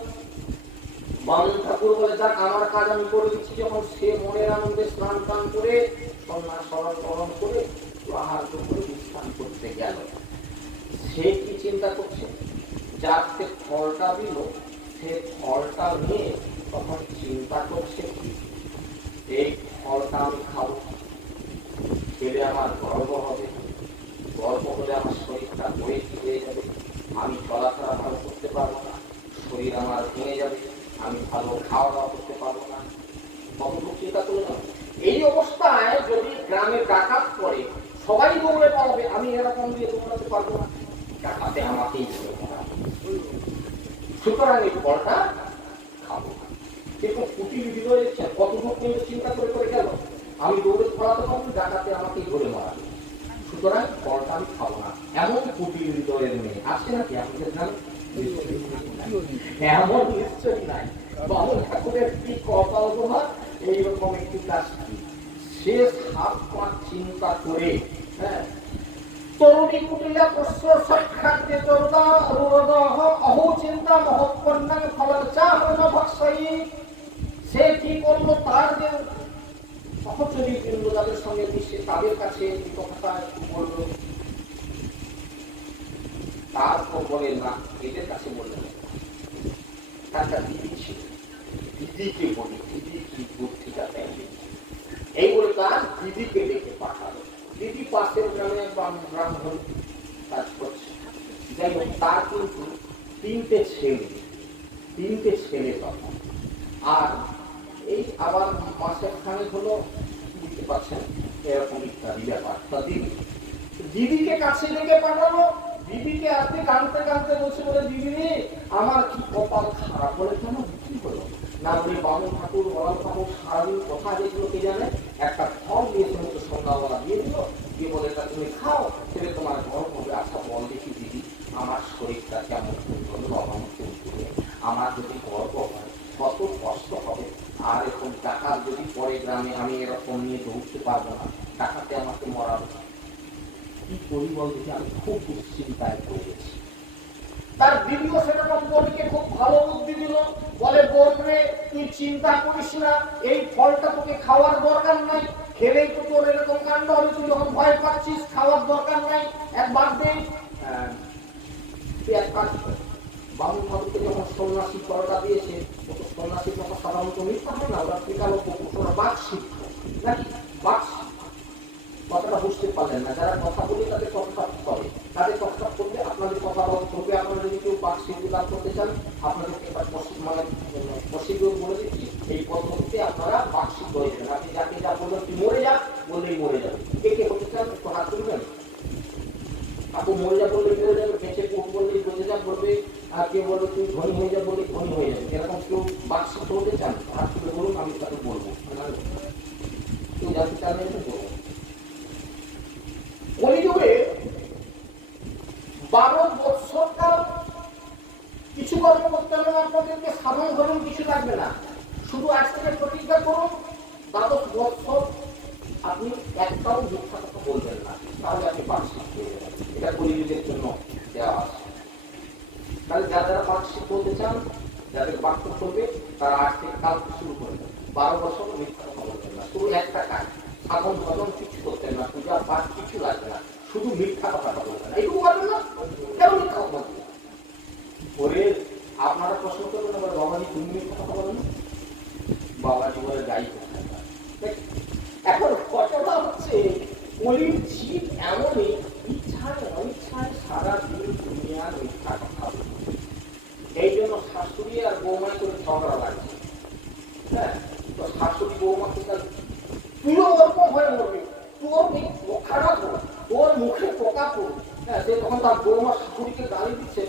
বাউল ঠাকুর বলে যাক আমার কাজ আমি করে দিচ্ছি, যখন সে মনের আনন্দে স্নান টান করে সন্ন্যাস স্মরণ করে আহার করে বিশ্রাম করতে গেল, সে কি চিন্তা করছে, যার সে ফলটা দিল সে ফলটা নিয়ে তখন চিন্তা করছে কি এই ফলটা আমি খাবো, খেলে আমার গর্ব হবে, গর্ব হলে আমার শরীরটা বয়ে হয়ে যাবে, আমি চলাফেরা ভালো করতে পারবো না, শরীর আমার ভেঙে যাবে, আমি ভালো খাওয়া দাওয়া করতে পারবো না, কতটুকু চিন্তা করে না। এই অবস্থায় যদি গ্রামে ডাকাত পড়ে সবাই দৌড়ে পালাবে, আমি এরকম দিয়ে দৌড়াতে পারবো না, ডাকাতে আমাকেই সুতরাং এই ফলটা খাবো না। কিন্তু কুটির হৃদয় দেখছেন কতটুকু কিন্তু চিন্তা করে করে গেল, আমি দৌড়ে পড়াতে পারবো, ডাকাতে আমাকেই ধরে মারাবে, সুতরাং ফলটা আমি খাবো না। এমন কুটির হৃদয়ের মেয়ে আছে নাকি আমাদের গ্রামে? এমন নিশ্চয়ই নাই। বাউল ঠাকুরের কি কপাল গোমা, এইরকম একটি কাজ, সে 7-5 চিন্তা করে, হ্যাঁ, তরুণী কুটিলা প্রশ্ন সাক্ষাৎ অহো চিন্তা মহৎপন্নাং ফলচারণ ভক্ষয়ী, সে কি করলো, তার যে সহচরী বৃন্দ যাদের সঙ্গে মিশে তাদের কাছে কথা বললো, তারপর বলে না এদের কাছে বললেন তার দিদি ছিল, দিদিকে বলি দিদি কি বুদ্ধিটা দেয়, এই বলে তার দিদিকে ডেকে পাঠালো। দিদি পাশের গ্রামে ব্রাহ্মণ কাজ করছে, যাই হোক তার কিন্তু 3টে ছেলে তখন, আর এই আবার মাসের খানিক হলো বুঝতে পারছেন এরকম ইত্যাদি ব্যাপার। দিদিকে কাছে ডেকে পাঠালো, দিদিকে আজকে কাঁদতে কাঁদতে বলছে করে দিবি রে, আমার কি কপাল খারাপ। বলে কেন, কি হলো না? বলি বামুন ঠাকুর বলাল ঠাকুর সারাদিন কথা যেগুলো কে জানে, একটা ফল দিয়ে সমস্ত সন্ধ্যাবেলা দিয়ে দিল, দিয়ে বলে এটা তুমি খাও, ছেলে তোমার গর্ব হবে। আচ্ছা বল দেখি দিদি, আমার শরীরটা কেমন সুন্দর নরম তুলতুলে, আমার যদি গর্ব হয় কত কষ্ট হবে। আর এরকম টাকা যদি পরে গ্রামে আমি এরকম নিয়ে দৌড়তে পারবো না, টাকাতে আমাকে মরাবো, কি করি বল দেখি। আমি খুব দুশ্চিন্তায় পড়ে গেছি। তার দিদিও সেরকম বলিকে খুব ভালো বুদ্ধি দিল, বলে বলবে তুই চিন্তা করিস না, এই ফলটা তোকে খাওয়ার দরকার নাই, খেলেই তো তোর এরকম কাণ্ড হবে, তুই যখন ভয় পাচ্ছিস খাওয়ার দরকার নাই, একবার দে। এক কাজ কর, বামুন ঠাকুরকে যখন সন্ন্যাসী ফলটা দিয়েছে, ও তো সন্ন্যাসীর কথা সাধারণত মিথ্যা হয় না, ওরা টিকালো ওরা বাক শিক্ষা নাকি বাক। কথাটা বুঝতে পারলেন না, যারা কথা বলে তাদের কথা করে, তাদের কথা করলে আপনাদের কথা করবে। আপনারা যদি কেউ বাক সিদ্ধি লাভ করতে চান, আপনাদেরকে মানে প্রসিডিওর বলে দিচ্ছি, এই পদ্ধতিতে আপনারা বাক সিদ্ধ হয়ে যাবেন। আপনি যাকে যা বলবেন তুই মরে যা বললেই মরে যাবে। কে কে হতে চান একটু হাত তুলবেন। আপনি মরে যা বললেই মরে যাবে, বেঁচে বললেই বেঁচে যা বলবে, আর কেউ বলবে তুই ধনী হয়ে যা বললে ধনী হয়ে যাবে। এরকম কেউ বাক সিদ্ধ হতে চান হাত তুলে বলুন, আমি তাকে বলবো। কেউ জানতে চান বলবো। কলিযুগে 12 বৎসরকাল কিছু কর্ম করতে হলে আপনাদেরকে সাধারণ ধরুন কিছু লাগবে না, শুধু আজ থেকে প্রতিজ্ঞা করুন 12 বৎসর আপনি একটাও মিথ্যা কথা বলবেন না, তাহলে আপনি বার্ষিক হয়ে যাবেন। এটা কলিযুগের জন্য দেওয়া আছে। তাহলে যারা যারা বার্ষিক বলতে চান, যাদের বাক্য করবে, তারা আজ থেকে কাল শুরু করবেন। 12 বছর মিথ্যা কথা বলবেন না, শুধু একটা কাজ, সাধন ভজন কিছু করতেন না, পূজা পাঠ কিছু লাগবে না, শুধু মিথ্যা কথাটা বলবেন না। এইটুকু পারবেন না, কেন মিথ্যা কথা বলবেন? ওরে আপনারা প্রশ্ন করবেন, বাবাজি তুমি মিথ্যা কথা বলেন? বাবাজি বলে গাই কোথায়। এখন কথাটা হচ্ছে কলির জীব এমনই ইচ্ছায় অনিচ্ছায় সারা দিন দুনিয়ার মিথ্যা কথা বলে। এই জন্য শাশুড়ি আর বৌমায় করে ঝগড়া লাগছে। হ্যাঁ, তো শাশুড়ি বৌমাকে তুইও ওরকম হয়ে মরবি, তোর খারাপ হোক, তোর মুখে পোকা পড়ুক। হ্যাঁ, সে তখন তার বৌমা শাশুড়িকে গালি দিচ্ছে,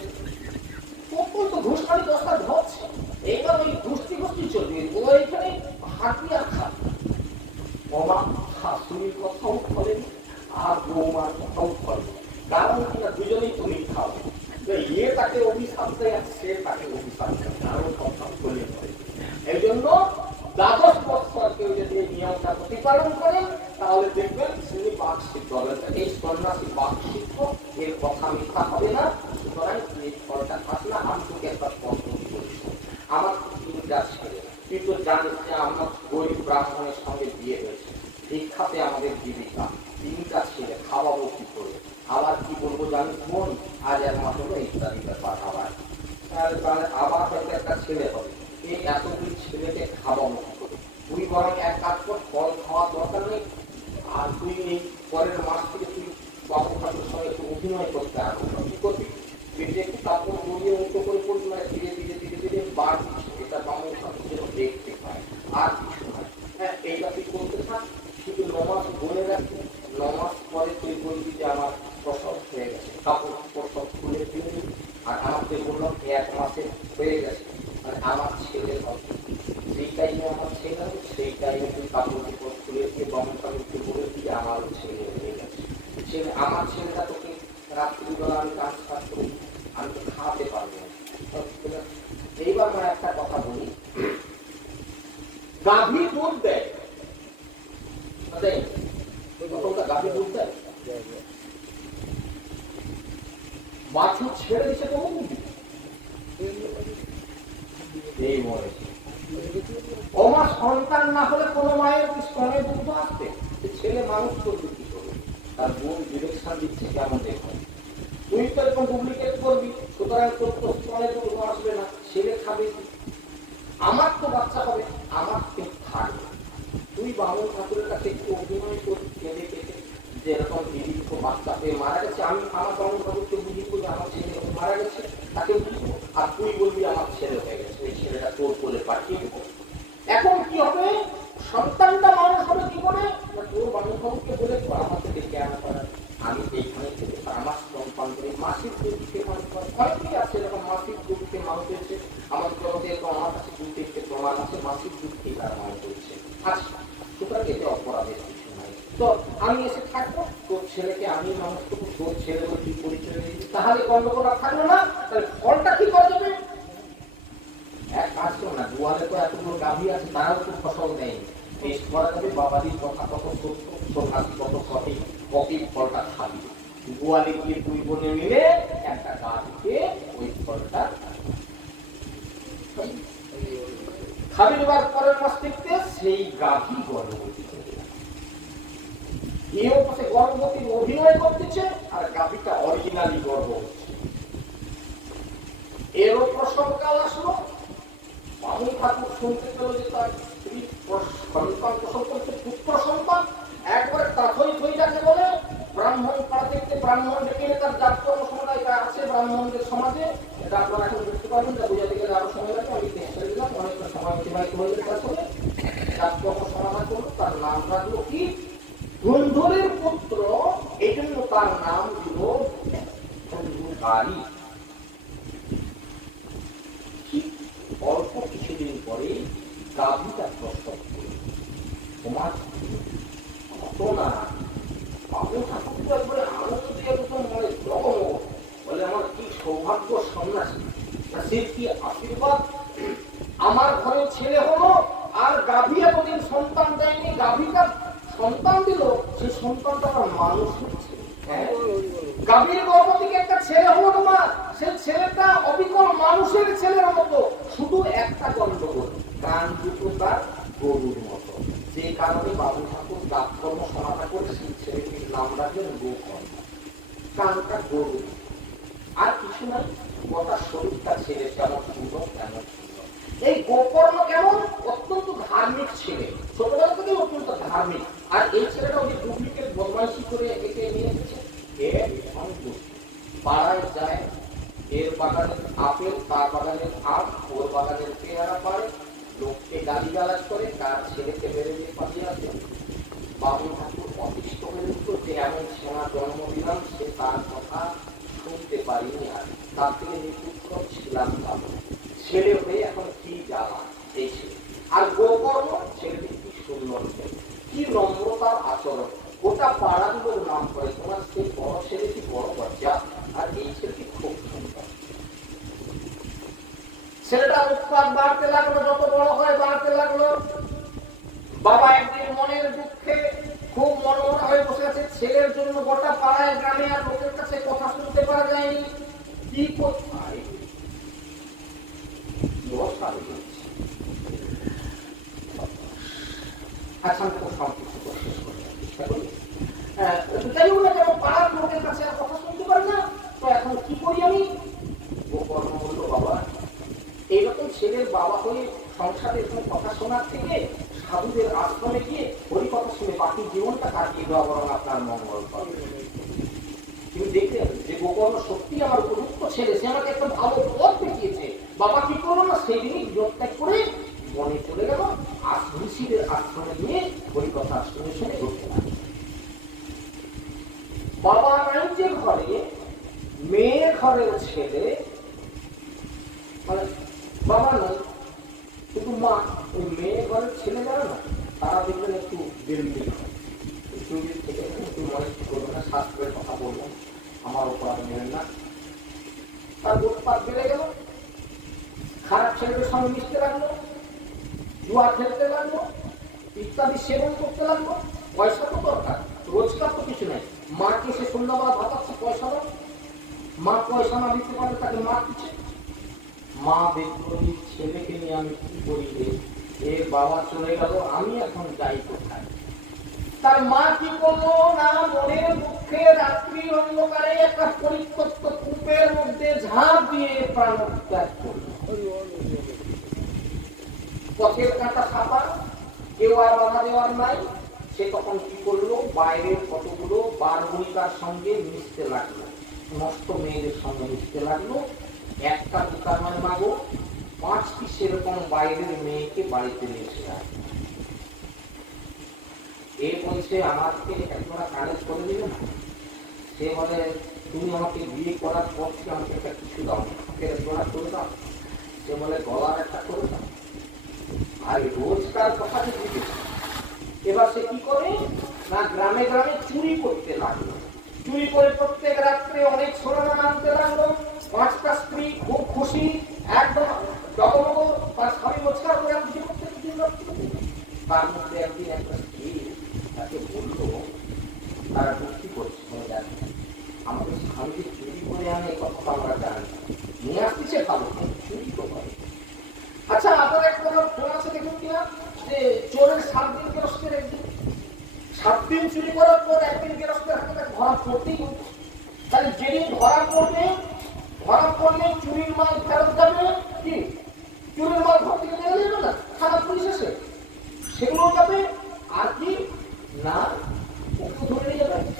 তো ঘুষখানি 10টা ধরছে। এইবার ওই গোষ্ঠী চলবে, ও এখানে হাঁটি আর খাবে। বৌমা শাশুড়ির কথাও বলেন আর বৌমার কথাও বলেন, কারণ কিনা দুজনেই তুমি খাও। ইয়ে তাকে অভিশাপ দেয় আর সে তাকে অভিশাপ দেয়, আরো কথা বলে। এই জন্য 12 বৎসর কেউ যদি এই নিয়মটা প্রতিপালন করেন, তাহলে দেখবেন তিনি বাক সিদ্ধ হবেন। এই সন্ন্যাসী বাক সিদ্ধ, এর কথা মিথ্যা হবে না। সুতরাং এই ফলটা খাস না। আমি তোকে একটা পদ্ধতি করিস, আমার 3টা ছেলে, তুই তো জানিস যে আমার গরিব ব্রাহ্মণের সঙ্গে বিয়ে হয়েছে, দীক্ষাতে আমাদের জীবিকা, 3টা ছেলে, খাওয়াবো কি করে? আবার কি বলবো জানিস বোন, আজ 1 মাস হলো ইত্যাদি ব্যাপার। আবার আবার হয়তো একটা ছেলে হবে, এই এতগুলি ছেলেকে খাওয়াবো কি করে? তুই বরং এক কাজ কর, ফল খাওয়ার দরকার নেই, আর তুই এই পরের মাস থেকে তুই বাবু ঠাকুর সঙ্গে একটু অভিনয় করতে আরম্ভ কি করবি? পেটে একটু কাপড় গড়িয়ে উঁচু করে পড়বি, মানে ধীরে ধীরে ধীরে ধীরে বার দিচ্ছে, এটা বাবু ঠাকুর যেন দেখতে পায়, আর কিছু নয়। হ্যাঁ, এইটা তুই করতে থাক, শুধু 9 মাস বলে রাখবি। 9 মাস পরে তুই বলবি যে আমার প্রসব হয়ে গেছে, কাপড় সব খুলে ফেলে দিবি। আর আমাকে বললাম 1 মাসে হয়ে গেছে, মানে আমার ছেলে হবে, যেই টাইমে আমার ছেলে হবে সেই টাইমে তুই কাপড় খুলে দিয়ে বামু ঠাকুরকে বলে দিয়ে আমার ছেলে হয়ে গেছে। আমার ছেলেটা তোকে রাত্রিবেলা আমি কাজ করি, আমি তো খাওয়াতে পারবো না। এইবার আমার একটা কথা বলি, গাভী দুধ দেয়, গাভী দুধ দেয়, বাছুর ছেড়ে দিচ্ছে তো এই মরে। ও মা, সন্তান না হলে কোনো মায়ের স্তনে দুধ আসবে, ছেলে মানুষ করবে কি করবে? তার বোন ডিরেকশন দিচ্ছে কেমন দেখো, তুই তো এরকম ডুপ্লিকেট করবি, সুতরাং তোর তো স্তনে দুধ আসবে না, ছেলে খাবে। আমার তো বাচ্চা হবে, আমার পেট থাকবে। তুই বামুন ঠাকুরের কাছে একটু অভিনয় করবি, কেঁদে কেটে, যে এরকম দিদি তো বাচ্চা পেয়ে মারা গেছে, আমি আমার বামুন ঠাকুরকে বুঝিয়ে যে আমার ছেলে মারা গেছে, তাকে বুঝবো, আর তুই বলবি আমার ছেলে হয়ে গেছে, ওই ছেলেটা তোর কোলে পাঠিয়ে দেবো। এখন কি হবে? সন্তানটা মানুষ হবে কি করে? তোর বামুন ঠাকুরকে বলে আমার থেকে জ্ঞান করার, আমি এইখানে থেকে আমার সন্তান করে মাসিক দিকে অনেকেই আছে এরকম মাসিক দুধকে মানুষ হয়েছে। আমার জগতে আমার কাছে দুধ থেকে প্রমাণ আছে মাসিক দুধকেই তারা মানুষ হয়েছে। আচ্ছা, সুতরাং এতে অপরাধের কিছু নাই। তো আমি এসে থাকবো, তোর ছেলেকে আমি মানুষ করবো, তোর ছেলে তুই পরিচয় দিচ্ছি, তাহলে গন্ডগোল থাকলো না। তাহলে ফলটা কি করা যাবে? এক কাজ করো না, দুয়ারে তো এতগুলো গাভী আছে, তারাও তো ফসল নেই, টেস্ট করা যাবে বাবাদির কথা কত সত্য, সন্ন্যাসী কত সঠিক, কতই ফলটা খাবি। গোয়ালে গিয়ে দুই বোনে মিলে একটা গাছকে ওই ফলটা খাবি। দেওয়ার পরের মাস থেকে সেই গাভী গর্ভবতী হয়ে যায়। এও পাশে গর্ভবতীর অভিনয় করতেছে আর গাভীটা অরিজিনালি গর্ভ হচ্ছে। এরও প্রসবকাল আসলো, বামুন ঠাকুর শুনতে পেল যে তার স্ত্রী সন্তান প্রসব করছে, পুত্র সন্তান। একবারে তাথই হয়ে যাচ্ছে বলে ব্রাহ্মণ পাড়া থেকে ব্রাহ্মণ ডেকে তার জাতকর্ম সমাদায় আছে ব্রাহ্মণদের সমাজে। এটা আপনারা এখন বুঝতে পারবেন, যা বোঝাতে গেলে আরো সময় লাগে, আমি চেষ্টা দিলাম, অনেকটা সময় অতিবাহিত হয়ে যেতে আসলে। জাতকর্ম সমাধান করলো, তার নাম রাখলো কি? ধুন্ধরের পুত্র, এই জন্য তার নাম দিল ধুন্ধুকারী। অল্প কিছুদিন পরে গাভীটা প্রসব করে তোমার ঘটনা বাবু ঠাকুর তো একবারে আনন্দ একদম মানে জগম বলে আমার কি সৌভাগ্য সন্ন্যাসী, সে কি আশীর্বাদ, আমার ঘরে ছেলে হলো আর গাভী এতদিন সন্তান দেয়নি, গাভীটা সন্তান দিল, সেই সন্তানটা আমার মানুষ হচ্ছে। গাভীর গর্ভ থেকে একটা ছেলে হলো না, সেই ছেলেটা অবিকল মানুষের ছেলের মতো, শুধু একটা গন্ডগোল, কান দুটো তার গরুর মতো। যে কারণে বাবু ঠাকুর জাতকর্ম সমাধা করে সেই ছেলেটির নাম রাখলেন গোকর্ণ। কানটা গরু, আর কিছু নাই, গোটা শরীরটা ছেলে কেমন সুন্দর কেমন সুন্দর। এই গোকর্ণ কেমন অত্যন্ত ধার্মিক ছেলে, ছোটবেলা থেকে অত্যন্ত ধার্মিক। আর এই ছেলেটা ওই ডুপ্লিকেট বদমাইশি করে একে নিয়ে এসেছে। পাড়ায় যায়, এর বাগানের আপেল, তার বাগানের আম, ওর বাগানের পেয়ারা পারে, লোককে গালিগালাজ করে, তার ছেলেকে বেড়ে দিয়ে পাঠিয়ে আসে। বাবু ঠাকুর অতিষ্ঠ হয়ে উঠল যে এমন সেনা জন্ম দিলাম, সে তার কথা শুনতে পারিনি, আর তার থেকে নিপুত্র ছিলাম ভালো। ছেলে হয়ে এখন কি জ্বালা এই ছেলে। আর গোকর্ণ ছেলেটি কি সুন্দর, কি নম্রতার আচরণ, গোটা পাড়াগুলোর নাম করে তোমার সেই বড় ছেলেটি বড় বাচ্চা, আর এই ছেলেটি খুব সুন্দর। ছেলেটা উৎপাদ বাড়তে লাগলো, যত বড় হয় বাড়তে লাগলো। বাবা একদিন মনের দুঃখে খুব মনমরা হয়ে বসে আছে, ছেলের জন্য গোটা পাড়ায় গ্রামে আর লোকের কাছে কথা শুনতে পারা যায়নি, কি কোথায় আচ্ছা খুব সবকিছু শেষ করে চেষ্টা করি। যাই হোক না কেন পাড়ার লোকের কাছে আর কথা শুনতে পারি না, তো এখন কি করি আমি? গোকর্ণ বলল বাবা এইরকম ছেলের বাবা হয়ে সংসারে এরকম কথা শোনার থেকে সাধুদের আশ্রমে গিয়ে হরি কথা শুনে বাকি জীবনটা কাটিয়ে দেওয়া বরং আপনার মঙ্গল পাবে। তুমি দেখতে যে গোকর্ণ সত্যি আমার উপযুক্ত ছেলে, সে আমাকে একটা ভালো পথ দেখিয়েছে। বাবা কি করলো না, সেই দিনই বিরোধ করে বনে চলে গেল, ঋষিদের আশ্রমে গিয়ে হরি কথা শুনে শুনে ঘুরতে লাগলো। বাবা নাই যে ঘরে, মেয়ে ঘরের ছেলে, মানে বাবা নয় শুধু মা, ওই মেয়ে ঘরের ছেলে যারা না তারা দেখবেন একটু বিল্ডিং থেকে একটু মনে করবে না, শাস্ত্রের কথা বললাম, আমার অপরাধ নেবেন না। তার উৎপাত বেড়ে গেল, খারাপ ছেলেদের সঙ্গে মিশতে লাগলো, জুয়া খেলতে লাগলো, ইত্যাদি সেবন করতে লাগলো। পয়সা তো দরকার, রোজগার তো কিছু নেই। মাকে সে সন্ধ্যাবেলা ভাতাচ্ছে, পয়সা দাও, মা পয়সা না দিতে পারলে তাকে মার দিচ্ছে। মা বেদী ছেলেকে নিয়ে আমি কি করি রে, এর বাবা চলে গেল, আমি এখন যাই কোথায়? তার মা কি করলো না, মনের দুঃখে রাত্রি অন্ধকারে একটা পরিত্যক্ত কূপের মধ্যে ঝাঁপ দিয়ে প্রাণত্যাগ করলো। পথের কাঁটা সাপা, কেউ আর বাধা দেওয়ার নাই। সে তখন কি করলো, বাইরের কতগুলো বারবণিকার সঙ্গে মিশতে লাগলো, নষ্ট মেয়েদের সঙ্গে মিশতে লাগলো। একটা দুটা নয় মাগো, 5টি সেরকম বাইরের মেয়েকে বাড়িতে নিয়ে এসে আসলো। এ বলছে আমাকে একবার কানেক্ট করে দিল না। সে বলে তুমি আমাকে বিয়ে করার পর থেকে আমাকে একটা কিছু দাও, গলা করে দাও। সে বলে গলার একটা করে দাও। আর রোজকার কথা দিতে, এবার সে কি করে না গ্রামে গ্রামে চুরি করতে লাগলো। চুরি করে প্রত্যেক রাত্রে অনেক সোনা আনতে লাগলো। 5টা স্ত্রী খুব খুশি, একদম ডগমগ তার স্বামী রোজগার করে আমি করতে। তার মধ্যে একদিন একটা স্ত্রী তাকে বললো, তারা দুঃখী করছে, আমাদের স্বামীকে চুরি করে আনে কথা আমরা জানি, নিয়ে আসতেছে ভালো, কিন্তু চুরি তো করে। আচ্ছা, আপনার এক কথা ফোন আছে দেখুন কিনা যে চোরের 7 দিন গেরস্তের একদিন, 7 দিন চুরি করার পর একদিন গেরস্তের হাতে ধরা পড়তেই হবে। তাহলে যেদিন ধরা পড়লে চুরির মাল ফেরত যাবে, কি চুরির মাল ঘর থেকে নিয়ে যাবে না, থানা পুলিশ এসে সেগুলো যাবে। আর কি না ওকে ধরে নিয়ে যাবে।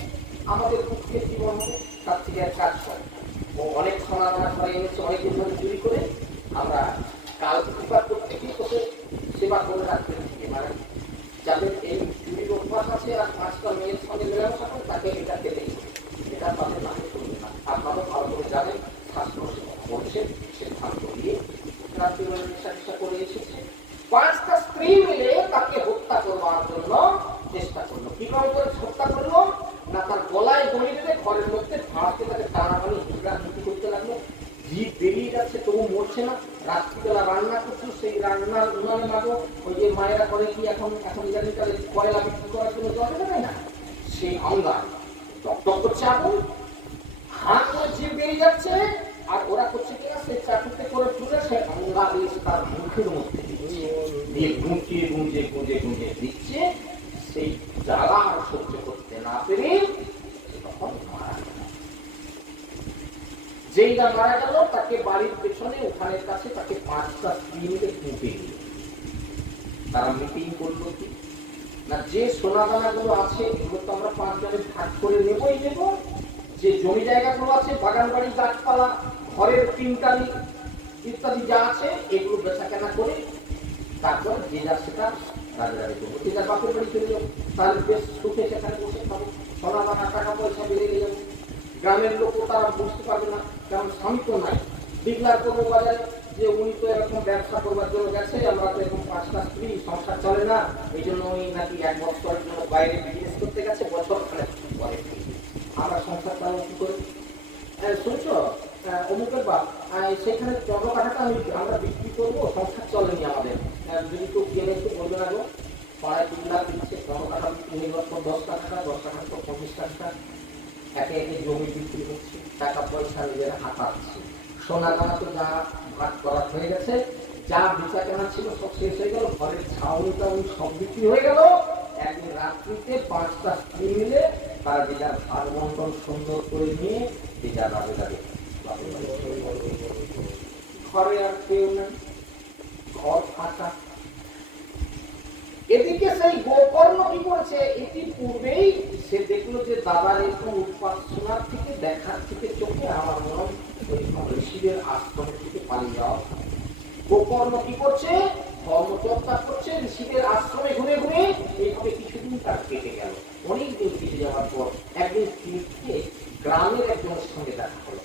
আমাদের পক্ষে জীবন তার থেকে এক কাজ করে, ও অনেক সোনা দানা ঘরে এনেছে অনেকদিন ধরে চুরি করে, আমরা কাল প্রতিবাদ করতে গিয়ে তোকে সেবা করে রাখতে থেকে, মানে যাদের এই চুরির অভ্যাস আছে আর 5টা মেয়ের সঙ্গে মেলামেশা করে তাকে এটা খেতে এটা তাদের নামে করবে না। আপনারা ভালো করে জানেন শাস্ত্র বলছে সিদ্ধান্ত দিয়ে রাত্রিবেলা নেশা করে এসেছে। 5টা স্ত্রী মিলে তাকে হত্যা করবার জন্য চেষ্টা করলো। কিভাবে করে হত্যা করলো না, তার গলায় দড়ি বেঁধে ঘরের মধ্যে ফাঁসকে তাকে টানাটানি ঝুঁকি করতে লাগলো। জীব বেরিয়ে যাচ্ছে তবু মরছে না। রাত্রিবেলা রান্না করছো, সেই রান্নার উনানে মাগো ওই যে মায়েরা করে কি এখন জানি তাহলে কয়লা বিক্রি করার জন্য জল দেয় না, সেই অঙ্গার টক করছে আগুন, হাত করে জীব বেরিয়ে যাচ্ছে। আর ওরা করছে কিনা সেই চাকুতে করে তুলে সে অঙ্গা দিয়েছে তার মুখের মধ্যে দিয়ে গুঁজিয়ে গুঁজিয়ে গুঁজিয়ে গুঁজিয়ে দিচ্ছে। সেই জ্বালা আর সহ্য করতে না পেরে তখন মারা গেল। যেই না মারা গেল তাকে বাড়ির পেছনে ওখানের কাছে তাকে 5টা স্ত্রী মিলে পুঁতে দিল। তারা মিটিং করলো কি না, যে সোনা দানা গুলো আছে এগুলো তো আমরা 5 জনের ভাগ করে নেবই নেব, যে জমি জায়গাগুলো আছে বাগান বাড়ি গাছপালা ঘরের টিনটালি ইত্যাদি যা আছে এগুলো বেচা কেনা করে তারপর যে যা সেটা রাজরাজি করবো, যে যার বাপের বাড়ি চলে যাবো, তাহলে বেশ সুখে সেখানে বসে খাবো, সোনা দানা টাকা পয়সা বেড়ে গেলে গ্রামের লোকও তারা বুঝতে পারবে না, কারণ স্বামী তো নাই। ডিক্লার করবো বাজারে যে উনি তো এরকম ব্যবসা করবার জন্য গেছে, আমরা তো এরকম 5টা স্ত্রী, সংসার চলে না, এই জন্য উনি নাকি 1 বছরের জন্য বাইরে বিজনেস করতে গেছে, বছর খানেক পরে আমরা সংসার চালাবো কি করে। শুনছো অমুকের বাপ সেখানে জগা কাঠাটা আমরা বিক্রি করবো, সংসার চলেনি আমাদের, যদি কেউ গেলে একটু বলবে না গো, পাড়ায় 2 লাখ দিচ্ছে, জগা কাঠা বিক্রি হয়ে যাওয়ার পর 10 টাকা 10 টাকা তো 25 টাকা, একে একে জমি বিক্রি হচ্ছে, টাকা পয়সা নিজের হাতাচ্ছে। সোনা দানা তো যা ভাগ করা হয়ে গেছে, যা বেচা কেনা ছিল সব শেষ হয়ে গেল, ঘরের ছাউনি টাউনি সব বিক্রি হয়ে গেল। একদিন রাত্রিতে 5টা স্ত্রী মিলে তারা যে যার ভাগ বন্টন সুন্দর করে নিয়ে যে যার রাজে যাবে, ঘরে আর কেউ নেই, ঘর ফাঁকা। এদিকে সেই গোকর্ণ কি করেছে, এটি পূর্বেই সে দেখলো যে দাদার এরকম উপাসনার থেকে দেখার থেকে চোখে আমার মনে ঋষিদের আশ্রম থেকে পালিয়ে যাওয়া। গোকর্ণ কি করছে, ধর্মচর্চা করছে, ঋষিদের আশ্রমে ঘুরে ঘুরে এইভাবে কিছুদিন তার কেটে গেল। অনেকদিন কেটে যাওয়ার পর একদিন তিনি গ্রামের একজনের সঙ্গে দেখা হলো,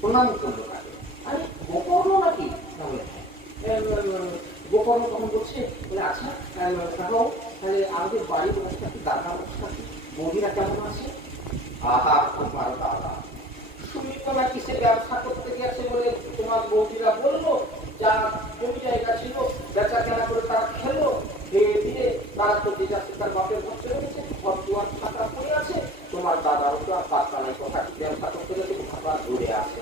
প্রণাম করলো তাকে। আরে গোকর্ণ নাকি? গোকর্ণ তখন বলছে, বলে আচ্ছা তাহলে আমাদের বাড়ির অবস্থা কি, দাদা অবস্থা কি, বৌদিরা কেমন আছে? আহা তোমার দাদা শুনি তো নাকি সে ব্যবসা করতে গেছে বলে তোমার বৌদিরা বললো, যা জমি জায়গা ছিল বেচা কেনা করে তারা খেলো, খেয়ে দিয়ে তারা তো যে যাচ্ছে তার বাপের ঘর চলে গেছে, ঘর দুয়ার ফাঁকা পড়ে আছে, তোমার দাদারও তো আর পাত্তা নাই, কথা ব্যবসা করতে গেছে ভাবা ঘুরে আসে।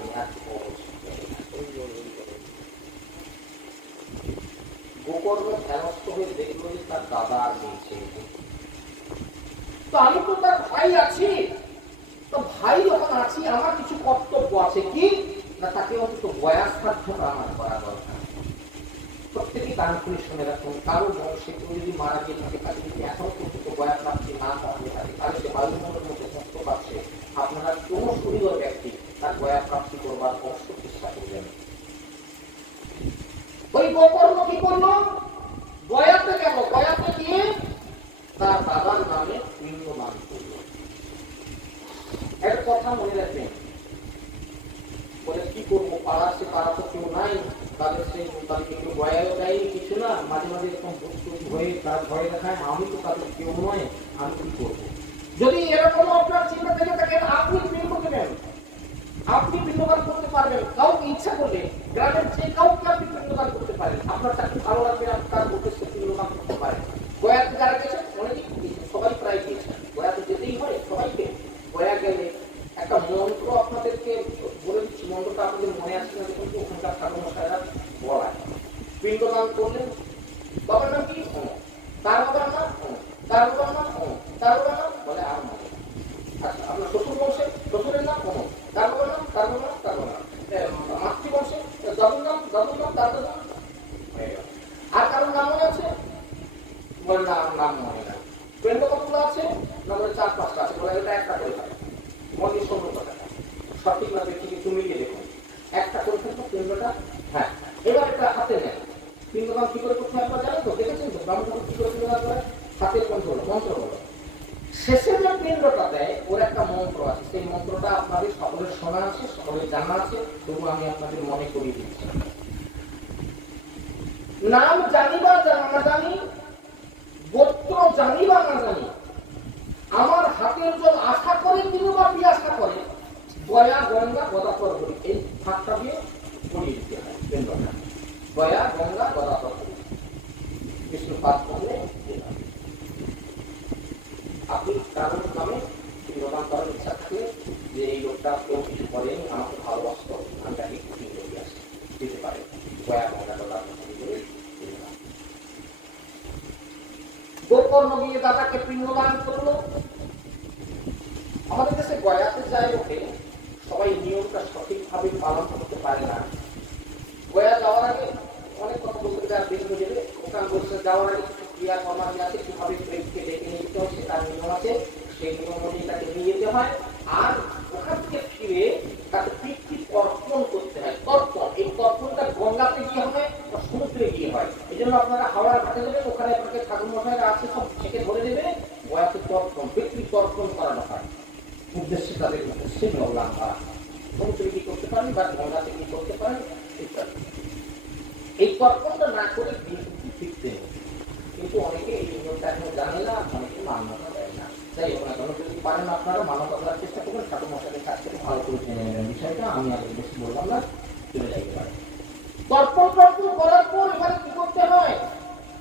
গোকর্ণ ধ্যানস্থ হয়ে দেখলো যে তার দাদা আর নেই। তো আমি তো তার ভাই আছি, তো ভাই যখন আছি আমার কিছু কর্তব্য আছে, কি না তাকে অন্তত বয়াশ্রাদ্ধটা আমার করা দরকার। প্রত্যেকে দান করে শুনে রাখুন, কারো বংশে কেউ যদি মারা গিয়ে থাকে, তাকে যদি এখন পর্যন্ত বয়াপ্রাপ্তি না হয়ে থাকে, তাহলে সে বায়ুমণ্ডলের মধ্যে কষ্ট পাচ্ছে। আপনারা কোনো সুবিধা ব্যক্তি তার বয়াপ্রাপ্তি করবার কষ্ট চেষ্টা করবেন। ওই গোকর্ণ কি করলো, গয়াতে গেল, গয়াতে গিয়ে তার দাদার নামে পিণ্ড দান করলো। একটা কথা মনে রাখবেন, বলে কি করবো, পাড়া সে পাড়া তো কেউ নাই, তাদের তাদেরকে কেউ বয়াও দেয়নি, কিছু না, মাঝে মাঝে এরকম ভুল হয়ে তার ভয় দেখায়, আমি তো তাদের কেউ নয়, আমি কি করবো। যদি এরকম আপনার চিন্তা থেকে থাকেন, আপনি পিণ্ড দেবেন, আপনি পিণ্ডদান করতে পারবেন, কাউকে ইচ্ছা করলে গ্রামের যে কাউকে আপনি পিণ্ডদান করতে পারেন, আপনার চাকরি ভালো লাগবে, আপনি তার উদ্দেশ্যে পিণ্ডদান করতে পারেন। গয়াতে যারা গেছেন অনেকেই সবাই প্রায় গিয়েছেন, গয়াতে যেতেই হয় সবাইকে। গয়া গেলে একটা মন্ত্র আপনাদেরকে বলে দিচ্ছি, মন্ত্রটা আপনাদের মনে আছে না, দেখুন তো ওখানকার ঠাকুর মশাইরা বলায়। পিণ্ডদান করলেন, বাবার নাম কি, তার বাবার নাম, তার বাবার নাম, তার বাবার নাম, বলে আর নাম। আচ্ছা, আপনার শ্বশুর বংশে শ্বশুরের নাম কোনো, তার বাবার নাম, তার বাবার নাম, তার বাবার নাম, মাতৃবংশে দাদুর নাম, দাদুর নাম, তার দাদুর নাম হয়ে গেল। আর কারোর নাম মনে আছে, বলে না নাম মনে নাই। পিণ্ড কতগুলো আছে না, বলে 4-5টা আছে, বলে এটা একটা করে থাকে মনে সঙ্গে কথা সঠিক না দেখি একটু মিলিয়ে দেখুন, একটা করে থাকবো পিণ্ডটা। হ্যাঁ, এবার এটা হাতে নেন, পিণ্ডদান কি করে করতে হয় আপনারা জানেন তো, দেখেছেন তো ব্রাহ্মণ কি করে পিণ্ডদান করে, হাতের কন্ট্রোল মন্ত্র বলো। শেষে যে পিণ্ডটা দেয় ওর একটা মন্ত্র আছে, সেই মন্ত্রটা আপনাদের সকলের শোনা আছে, সকলের জানা আছে, তবু আমি আপনাদের মনে করিয়ে দিচ্ছি। নাম জানি বা না জানি, গোত্র জানি বা না জানি, আমার হাতের জল আশা করে তিনি বা পিয়াসা করে, গয়া গঙ্গা গদাধর বলি, এই ভাগটা দিয়ে পড়িয়ে দিতে হয় পিণ্ডটা। গয়া গঙ্গা গদাধর বলি, বিষ্ণুপাদ বললে আপনি কারোর নামে পিণ্ডদান করার ইচ্ছা থাকে, যে এই লোকটা কেউ কিছু করেনি, আমাকে ভালোবাসত, আমি তাকে পিণ্ড দিয়ে আসি, দিতে পারে। গয়া গঙ্গা গদাধর বলে গোকর্ণ গিয়ে দাদাকে পিণ্ডদান করলো। আমাদের দেশে গয়াতে যায় ওঠে, সবাই নিয়মটা সঠিকভাবে পালন করতে পারে না। গয়া যাওয়ার আগে অনেক কথা বলতে গেলে আর বেশি হয়ে যাবে, ওখানে বলছে যাওয়ার আগে কিছু ক্রিয়া কর্মাদি আছে, কিভাবে প্রেমকে ডেকে নিয়ে যেতে হয় তার নিয়ম আছে, সেই নিয়ম অনুযায়ী তাকে নিয়ে যেতে হয়। আর ওখান থেকে ফিরে তাকে পিতৃ তর্পণ করতে হয়। তর্পণ, এই তর্পণটা গঙ্গাতে গিয়ে হয় বা সমুদ্রে গিয়ে হয়। এই জন্য আপনারা হাওড়ার ঘাটে যাবেন, ওখানে আপনাকে ঠাকুর মশাইরা আছে, সব ছেঁকে ধরে দেবে, গয়াতে তর্পণ, পিতৃ তর্পণ করানো হয়, উদ্দেশ্যে তাদের উদ্দেশ্যে বললাম বা সমুদ্রে কি করতে পারেন বা গঙ্গাতে কি করতে পারেন ইত্যাদি। এই তর্পণটা না করে ফিরতে, কিন্তু অনেকে এই নিয়মটা এখন জানে না, অনেকে মান্যতা দেয় না। যাই হোক না কেন, যদি পারেন আপনারা মান্যতা দেওয়ার চেষ্টা করবেন, ঠাকুর মশাইয়ের কাছ থেকে ভালো করে জেনে নেবেন বিষয়টা, আমি আগে বেশি বললাম না, চলে যাইতে পারে। তর্পণ করার পর এবারে কি করতে হয়,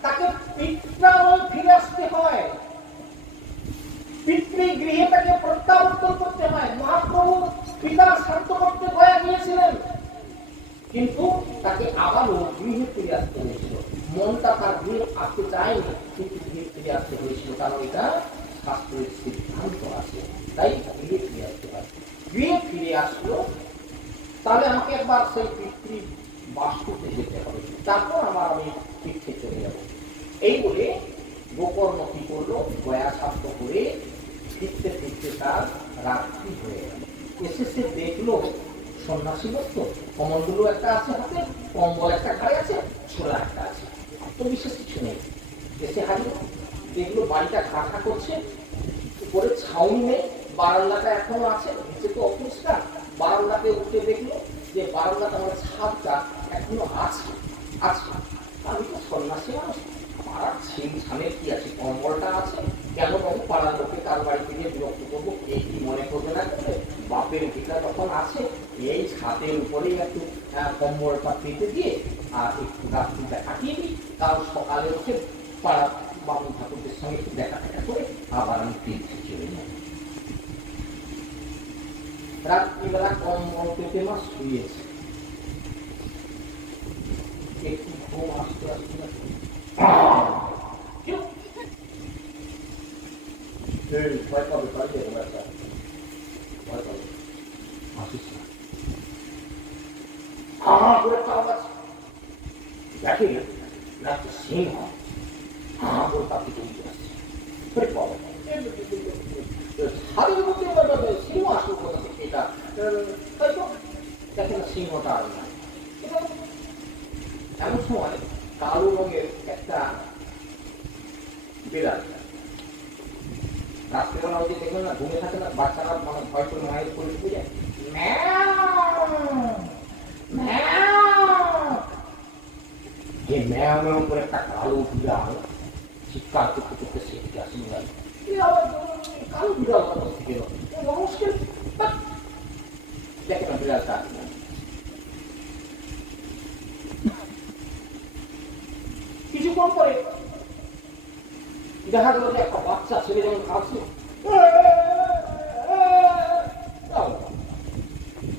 তাকে পিতৃগৃহে ফিরে আসতে হয়, পিতৃগৃহে তাকে প্রত্যাবর্তন করতে হয়। মহাপ্রভু পিতা শান্ত করতে গয়া গিয়েছিলেন, কিন্তু তাকে আবারও গৃহে ফিরে আসতে হয়েছিল। মনটা তার গৃহে আসতে চায়নি, কিন্তু গৃহে ফিরে আসতে হয়েছিল, কারণ এটা শাস্ত্রের সিদ্ধান্ত আছে, তাই গৃহে ফিরে আসতে হয়। গৃহে ফিরে আসলো, তাহলে আমাকে একবার সেই পিতৃ বাস্তুতে যেতে হবে, তারপর আমি তীর্থে চলে যাব। এই বলে গোকর্ণ কি করলো, গয়া শাস্ত্র করে ফিরতে ফিরতে তার রাত্রি হয়ে গেল। এসে সে দেখলো সন্ন্যাসী বস্ত্র, কমলগুলো একটা আছে হাতে, কম্বল একটা ঘাড়ে আছে, ছোলা একটা আছে, তো বিশেষ কিছু নেই। এসে হাজির দেখলো বাড়িটা খাঁখা করছে, উপরে ছাউনি নেই, বারান্দাটা এখনো আছে, নিচে তো অপরিষ্কার। বারান্দাতে উঠে দেখলো যে বারান্দাটা মানে ছাদটা এখনো আছে আছে। আমি তো সন্ন্যাসী মানুষ, পাড়ার ছেলে কি আছে, কম্বলটা আছে, কেন বাবু পাড়ার লোকে কার বাড়িতে গিয়ে বিরক্ত করবো, কে কি মনে করবে না করবে, বাপের ভিটা তখন আছে, এই ছাদের উপরেই একটু কম্বলটা পেতে দিয়ে আর একটু রাত্রিটা কাটিয়ে দিই, তাও সকালে উঠে পাড়ার বাবু ঠাকুরদের সঙ্গে একটু দেখা দেখা করে আবার আমি তীর্থে চলে যাই। রাত্রিবেলা কম্বল পেতে মা শুয়েছে, একটু ঘুম আসতে আসতে ভয় পাবে, ভয় পেয়ে ভয় পাবে, আসিস না, করে আওয়াজ দেখে না, সিংহ করে তাকে চলতে আসছে, ছাদের মধ্যে সিংহ আসলো কোথা থেকে, এটা তাই তো দেখে না সিংহটা আর না। এমন সময় কালো রঙের একটা বিড়াল, রাত্রিবেলা ওই যে দেখবেন না ঘুমে থাকে না বাচ্চারা, মানে ভয় করে মায়ের করে যায়, সে ম্যাও ম্যাও করে একটা কালো বিড়াল চিৎকার করতে করতে সেদিকে আসেনি গেল। কালো বিড়াল কথা থেকে নমস্কার দেখে না বিড়ালটা কিছুক্ষণ পরে দেখা গেল যে একটা বাচ্চা ছেলে যেমন কাঁদছে,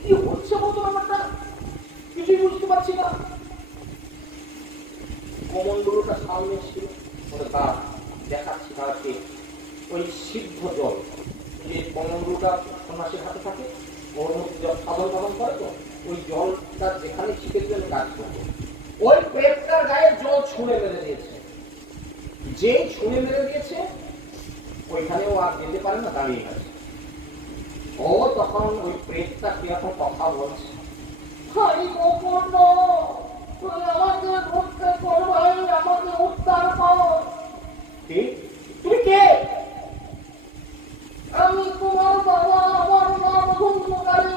কি হচ্ছে বলতো ব্যাপারটা কিছুই বুঝতে পারছি না। কমণ্ডলটা সামনে ছিল, তার দেখাচ্ছি তাকে ওই সিদ্ধ জল, যে কমণ্ডলটা সন্ন্যাসীর হাতে থাকে ওর মধ্যে জল সাধন পালন করে, তো ওই জলটা যেখানে ছিপে দিলে কাজ করবে, ওই পেটটার গায়ে জল ছুঁড়ে মেরে দিয়েছে। যে ছুঁড়ে মেরে দিয়েছে ওইখানেও আর যেতে পারে না, দাঁড়িয়ে গেছে। ও তখন ওই প্রেতটা কিরকম কথা বলছে, তুমি কে? আমি তোমার বাবা, আমার নাম ধুমকারী।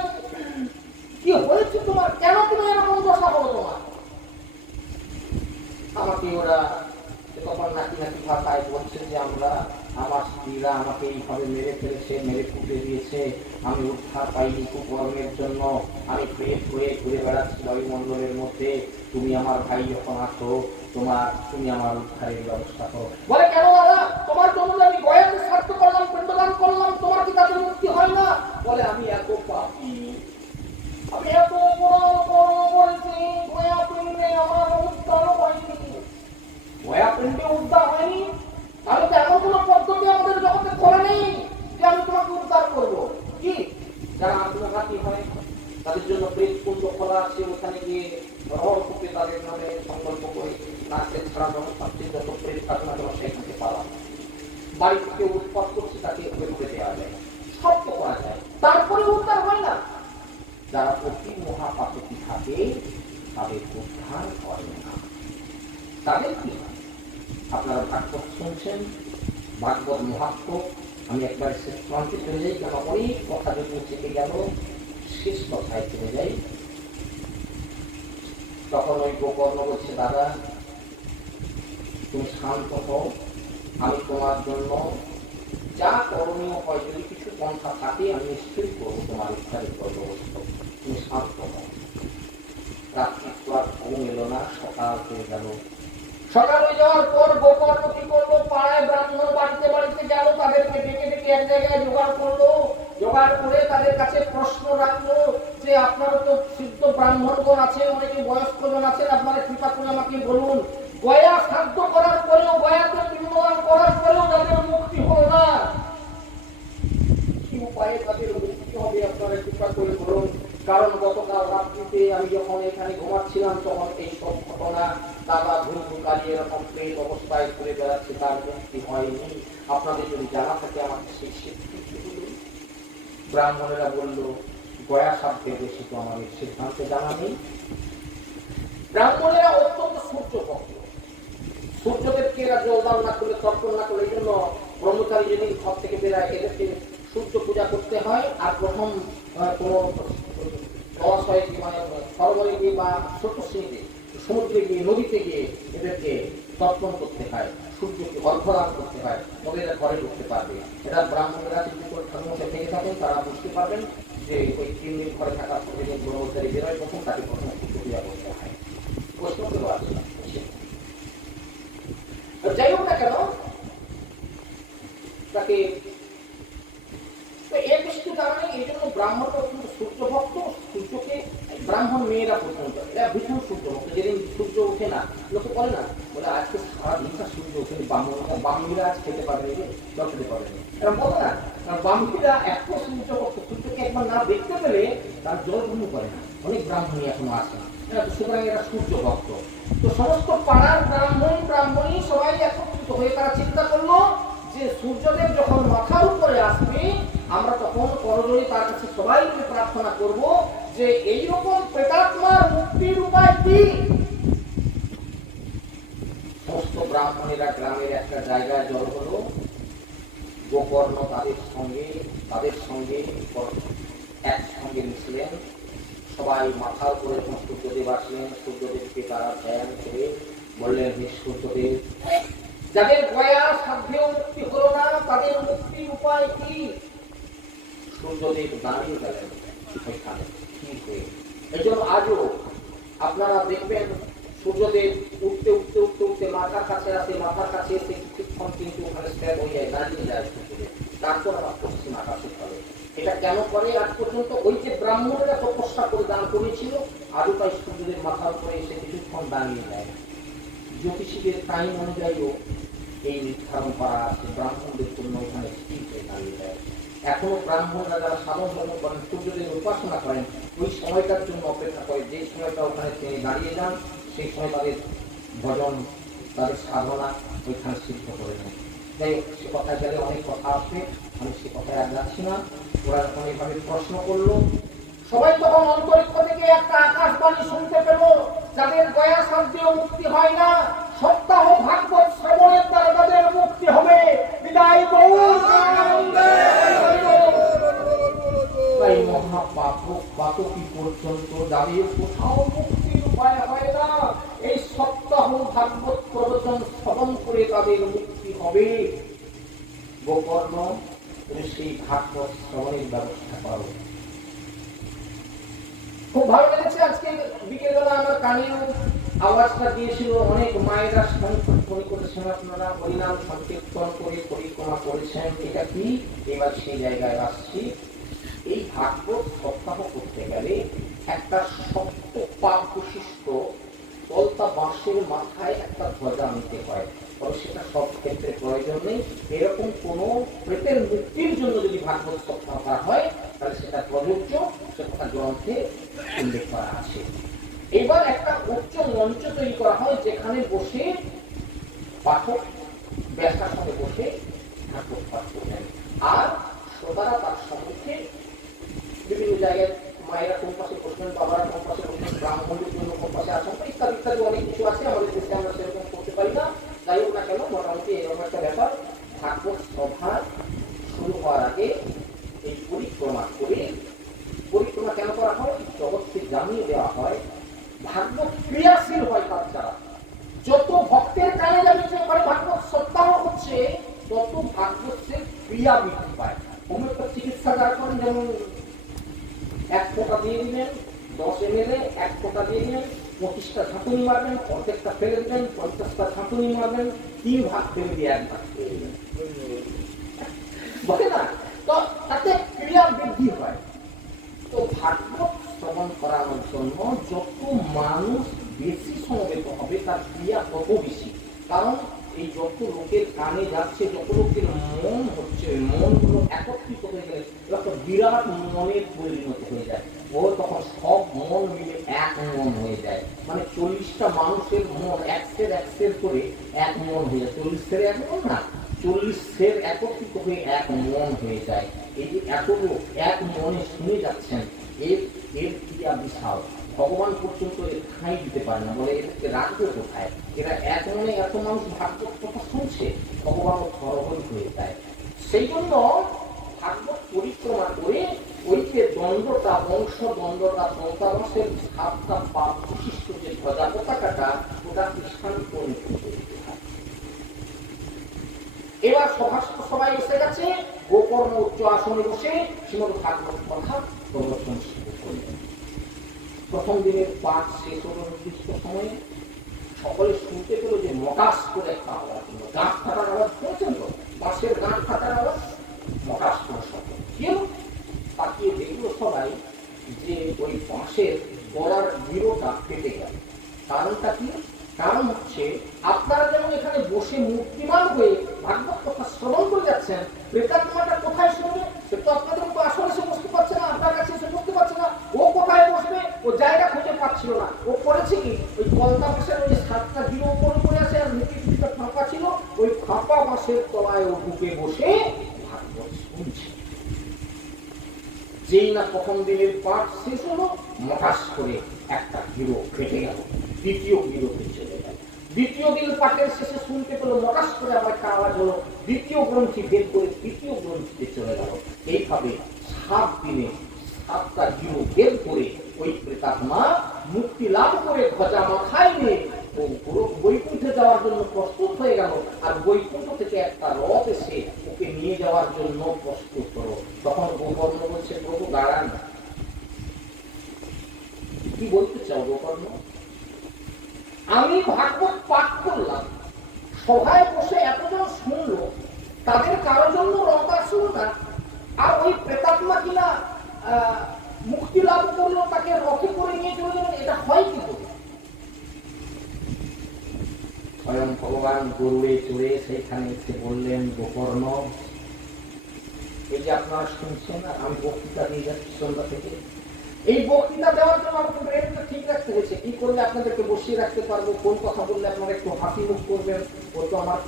কি হয়েছে তোমার? কেন তুমি এরকম দশা বলো তোমার? আমাকে ওরা তখন নাকি নাকি ভাষায় বলছে যে আমার স্ত্রীরা আমাকে এইভাবে মেরে ফেলেছে, মেরে ফুটে দিয়েছে, আমি উদ্ধার পাইনি কুকর্মের জন্য, আমি প্রেত হয়ে ঘুরে বেড়াচ্ছি বায়ুমণ্ডলের মধ্যে, তুমি আমার ভাই যখন আসো তুমি আমার উদ্ধারের ব্যবস্থা করো। বলে কেন দাদা, তোমার জন্য আমি গয়াতে শ্রাদ্ধ করলাম, পিণ্ডদান করলাম, তোমার কি তাদের মুক্তি হয় না? বলে আমি এত পাপী, আমি এত বলছি গয়া পিণ্ডে আমার উদ্ধার হয়নি। গয়া পিণ্ডে উদ্ধার হয়নি তাহলে তো এমন কোন পদ্ধতি আমাদের জগতে খোলা নেই যে আমি তোমাকে উদ্ধার করবো। কি যারা আত্মঘাতী হয় তাদের জন্য প্রেত কুণ্ড খোলা আছে, ওখানে গিয়ে রহস্যকে তাদের নামে সংকল্প করে নাচের ছাড়া জনস্বাস্থ্যে যত প্রেত থাকে না কেন সেখান থেকে পাওয়া, বাড়ি থেকে উৎপাদ করছে তাকে করে দেওয়া যায়, সব তো করা যায়, তারপরে উদ্ধার হয় না। যারা অতি মহাপাতকী থাকে তাদের উদ্ধার করে না। তাদের কি আপনারা ভাগবত শুনছেন, ভাগবত মহাত্ম, আমি একবার শেষ প্রান্তে চলে যাই, কেন অনেক কথা যদি চেপে গেল, শেষ কথায় চলে যাই। তখন ওই গোকর্ণ বলছে, দাদা তুমি শান্ত হও, আমি তোমার জন্য যা করণীয় হয় যদি কিছু পন্থা থাকে আমি নিশ্চয়ই করবো, তোমার উদ্ধারের ব্যবস্থা, তুমি শান্ত হও। রাত্রি তো আর ঘুম এলো না, সকাল হয়ে গেল। সকাল হয়ে যাওয়ার পর গোকর্ণ কি করলো, পাড়ায় ব্রাহ্মণ বাড়িতে বাড়িতে গেল, তাদেরকে ডেকে ডেকে এক জায়গায় জোগাড় করলো, জোগাড় করে তাদের কাছে প্রশ্ন রাখলো যে আপনারা তো সিদ্ধ ব্রাহ্মণগণ আছে, অনেকে বয়স্কজন আছেন, আপনারা কৃপা করে আমাকে বলুন, গয়া শ্রাদ্ধ করার পরেও, গয়াতে পিণ্ডদান করার পরেও তাদের মুক্তি হলো না, কি উপায়ে তাদের মুক্তি হবে আপনারা কৃপা করে বলুন। কারণ গতকাল রাত্রিতে আমি যখন এখানে ঘুমাচ্ছিলাম তখন এই সব ঘটনা দাদা ধুমকারী এরকম প্রেত অবস্থায় ঘুরে বেড়াচ্ছে, তার মুক্তি হয়নি, আপনাদের যদি জানা থাকে আমাকে সেই সিদ্ধান্ত বলুন। ব্রাহ্মণেরা বলল, গয়া সাধ্যের বেশি তো আমাদের সিদ্ধান্তে জানা নেই। ব্রাহ্মণেরা অত্যন্ত সূর্য ভক্ত, সূর্যদেবকে এরা জলদান না করলে, তর্পণ না করলে, এই জন্য ব্রহ্মচারী যেদিন ঘর থেকে বেড়ায় এদেরকে সূর্য পূজা করতে হয়। আর প্রথম কোন জলাশয়ে মানে সরোবরে গিয়ে বা ছোট শ্রেণীতে সমুদ্রে গিয়ে নদীতে গিয়ে এদেরকে তর্পণ করতে হয়, সূর্যকে অর্ঘদান করতে হয়, তবে এরা ঘরে ঢুকতে পারবে। এটা ব্রাহ্মণেরা যদি ঠাকুরমশাই থেকে থাকেন তারা বুঝতে পারবেন যে ওই 3 দিন ঘরে থাকার পরে যে ব্রহ্মচারী বেরোয় তখন তাকে প্রথম সূর্য পূজা করতে হয়। প্রশ্ন কেউ আছে না, যাই হোক না কেন তাকে এর বেশি তো জানা নেই। এই জন্য ব্রাহ্মণরা কিন্তু সূর্য ভক্ত, সূর্যকে ব্রাহ্মণ মেয়েরা পর্যন্ত এরা ভীষণ সূর্য ভক্ত। যেদিন সূর্য ওঠে না লোকে বলে না, বলে আজকে সারাদিনটা সূর্য ওঠে, বামুনিরা আজ খেতে পারবে, জল খেতে পারবে, এরা বলে না, কারণ বামুনিরা এত সূর্য ভক্ত, সূর্যকে একবার না দেখতে পেলে তার জল গ্রহণ করে না, অনেক ব্রাহ্মণী এখনো আসে না, সুতরাং এরা সূর্য ভক্ত। তো সমস্ত পাড়ার ব্রাহ্মণী সবাই একত্রিত হয়ে তারা চিন্তা করলো যে সূর্যদেব যখন মাথার উপরে আসবে আমরা তখন করজোড়ে তার কাছে সবাই মিলে প্রার্থনা করব যে এইরকম প্রেতাত্মার মুক্তির উপায় কি। সমস্ত ব্রাহ্মণেরা গ্রামের একটা জায়গায় জড়ো হলো, গোকর্ণ তাদের সঙ্গে একসঙ্গে মিশলেন, সবাই মাথার উপরে সূর্যদেব আসলেন, সূর্যদেবকে তারা ধ্যান করে বললেন হে সূর্যদেব, যাদের গয়া সাধ্যেও মুক্তি হলো না তাদের মুক্তির উপায় কি? সূর্যদেব দাঁড়িয়ে গেলেন সেখানে স্থির হয়ে। এই জন্য আজও আপনারা দেখবেন সূর্যদেব উঠতে উঠতে উঠতে উঠতে মাথার কাছে আসে, মাথার কাছে এসে কিছুক্ষণ কিন্তু ওখানে স্ট্যাব হয়ে যায়, দাঁড়িয়ে যায় সূর্যদেব, তারপর আবার পশ্চিম আকাশে ফলে। এটা কেন করে আজ পর্যন্ত? ওই যে ব্রাহ্মণেরা তপস্যা করে দান করেছিল, আজও তাই সূর্যদেব মাথার উপরে এসে কিছুক্ষণ দাঁড়িয়ে যায়। জ্যোতিষীদের টাইম অনুযায়ীও এই নির্ধারণ করা আছে, ব্রাহ্মণদের জন্য ওখানে স্থির হয়ে দাঁড়িয়ে যায়। এখনো ব্রাহ্মণরা যারা সাধন ধর্ম করেন, সূর্যদেবের উপাসনা করেন, ওই সময়টার জন্য অপেক্ষা করে, যে সময়টা ওখানে তিনি দাঁড়িয়ে যান সেই সময় তাদের ভজন, তাদের সাধনা ওইখানে সিদ্ধ করে নেন। যাই হোক, সে কথায় গেলে অনেক কথা আসবে, আমি সে কথায় আর যাচ্ছি না। ওরা যখন এইভাবে প্রশ্ন করলো, সবাই তখন অন্তরিক্ষ থেকে একটা আকাশবাণী শুনতে পেল, যাদের গয়া শান্তিও মুক্তি হয় না, সপ্তাহ ভাগবত শ্রবণের দ্বারা তাদের মুক্তি হবে। বিদায় তাই মহাপাতকী পর্যন্ত যাদের কোথাও মুক্তির উপায় হয় না, এই সপ্তাহ ভাগবত প্রবচন শ্রবণ করে তাদের মুক্তি হবে। গোকর্ণ, তুমি সেই ভাগবত শ্রবণের ব্যবস্থা করো। খুব ভালো লেগেছে। আজকে বিকেলবেলা আমার কানেও আওয়াজটা দিয়েছিল, অনেক মায়েরা সংকীর্তন করেছেন, আপনারা হরিনাম সংকীর্তন করে পরিক্রমা করেছেন। এটা কি? এবার সেই জায়গায় আসছি। এই ভাগবত সপ্তাহ করতে গেলে একটা শক্ত পাক বিশিষ্ট তলতা বাঁশের মাথায় একটা ধ্বজা নিতে হয়, তবে সেটা সব ক্ষেত্রে প্রয়োজন নেই। এরকম কোন প্রেতের মুক্তির জন্য যদি ভাগবত সপ্তাহ করা হয় তাহলে সেটা প্রযোজ্য, সেটা গ্রন্থে উল্লেখ করা আছে। এবার একটা উচ্চ মঞ্চ তৈরি করা হয়, যেখানে বসে পাঠক ব্যাসার সঙ্গে বসে ভাগবত পাঠ করবেন, আর শ্রোতারা তার সম্মুখে বিভিন্ন জায়গায় মায়েরা কোন পাশে বসবেন, বাবারা কোন পাশে বসবেন, ব্রাহ্মণদের জন্য কোন পাশে আসন, ইত্যাদি ইত্যাদি অনেক কিছু আছে। আমাদের দেশে আমরা সেরকম করতে পারি না। যাই হোক না কেন, মোটামুটি এরকম একটা ব্যাপার। ভাগবত সভা শুরু হওয়ার আগে এই পরিক্রমা করে, পরিক্রমা কেন করা হয়? জগৎকে জানিয়ে দেওয়া হয় ভাগবত ক্রিয়াশীল হয় তার দ্বারা। যত ভক্তের কানে যাবে যে করে ভাগবত সপ্তাহ হচ্ছে, তত ভাগবতের ক্রিয়া বৃদ্ধি পায়। হোমিওপ্যাথি চিকিৎসা যারা করেন, যেমন 1 ফোঁটা দিয়ে দিলেন, 10 ml 1 ফোঁটা দিয়ে দিলেন, 25টা ঝাঁকুনি মারবেন, অর্ধেকটা ফেলে দেবেন, 50টা ঝাঁকুনি মারবেন, 3 ভাগ ফেলে দিয়ে 1 ভাগ ফেলে দেবেন, বলে না? তো তাতে ক্রিয়া বৃদ্ধি হয়। তো ভাগবত শ্রবণ করানোর জন্য যত মানুষ বেশি সমবেত হবে তার ক্রিয়া তত বেশি। কারণ এই যত লোকের কানে যাচ্ছে, যত লোকের মন হচ্ছে, মনগুলো একত্রিত হয়ে গেলে একটা বিরাট মনের পরিণত হয়ে যায়। ও তখন সব মন মিলে এক মন হয়ে যায়। মানে 40টা মানুষের মন একশের করে এক মন হয়ে যায়। 40 এক মন না, 40 একত্রিত হয়ে এক মন হয়ে যায়। এই যে এত লোক এক মনে শুনে যাচ্ছেন, এর ক্রিয়া বিশাল। ভগবান পর্যন্ত এর ঠাঁই দিতে পারে না, বলে এদেরকে রাখবে কোথায়? এরা এক মনে এত মানুষ ভাগবত কথা শুনছে, ভগবানও থরহরি হয়ে যায়। সেই জন্য ভাগবত পরিক্রমা করে ওই যে দণ্ডটা, বংশ দণ্ডটা, দন্তাবাসের 7টা পাপ বিশিষ্ট যে ধ্বজা পতাকাটা, ওটা কৃষ্ণাঙ্গ পরিণত করতে হয়। এবার সবাই এসে গেছে, গোকর্ণ উচ্চ আসনে বসে শ্রীমদ ভাগবত কথা প্রবচন শুরু করলেন। প্রথম দিনের পাঠ শেষ হল নির্দিষ্ট সময়ে। সকলে শুনতে পেল যে মটাস করে একটা আওয়াজ, গাঁট ফাটার আওয়াজ শুনেছেন তো? বাঁশের গাঁট ফাটার আওয়াজ, মটাস করে শব্দ। কেউ তাকিয়ে দেখলো সবাই যে ওই বাঁশের গলার গিরোটা কেটে গেল। কারণটা কি? কারণ হচ্ছে, আপনারা যেমন এখানে বসে মূর্তিমান হয়ে ভাগবত কথা শ্রবণ করে যাচ্ছেন, প্রেতাত্মাটা কোথায় শুনবে? সে তো আপনাদের মতো আসলে এসে বসতে পারছে না, আপনার কাছে এসে বসতে পারছে না। ও কোথায় বসবে? ও জায়গা খুঁজে পাচ্ছিল না। ও করেছে কি, ওই কলতা বাঁশের ওই 7টা গিরো উপরে পড়ে আছে, আর নিচে কিছুটা ফাঁপা ছিল, ওই ফাঁপা বাঁশের তলায় ও ঢুকে বসে ভাগবত শুনছে। যেই না প্রথম দিনের পাঠ শেষ হলো, মটাস করে একটা গিরো কেটে গেল, দ্বিতীয় গিরোতে চলে গেল। দ্বিতীয় দিন পাঠের শেষে শুনতে পেল মটাস করে আবার একটা আওয়াজ হলো, দ্বিতীয় গ্রন্থি ভেদ করে তৃতীয় গ্রন্থিতে চলে গেল। এইভাবে 7 দিনে 7টা গিরো ভেদ করে ওই প্রেতাত্মা মুক্তি লাভ করে ধ্বজা মাথায় নিয়ে বৈকুণ্ঠ যাওয়ার জন্য প্রস্তুত হয়ে গেল, আর বৈকুণ্ঠ থেকে একটা রথ এসে ওকে নিয়ে যাওয়ার জন্য প্রস্তুত হলো। তখন গোকর্ণ বলছে, প্রভু দাঁড়ান, কি বলতে চাও গোকর্ণ? আমি ভাগবত পাঠ করলাম, সভায় বসে এতজন শুনলো, তাদের কারো জন্য রথ আসলো না, আর ওই প্রেতাত্মা কিনা মুক্তি লাভ করলো, তাকে রথে করে নিয়ে চলে যাবেন, এটা হয় কি করে? স্বয়ং ভগবান গরুড়ে চড়ে সেইখানে এসে বললেন, গোকর্ণ, এই যে আপনারা শুনছেন, আমি বক্তৃতা দিয়ে যাচ্ছি সন্ধ্যা থেকে, এই বক্তৃতা দেওয়ার জন্য আমাকে ব্রেনটা ঠিক রাখতে হয়েছে। কি করলে আপনাদেরকে বসিয়ে রাখতে পারবো, কোন কথা বললে আপনারা একটু হাসি মুখ করবেন, ও তো আমার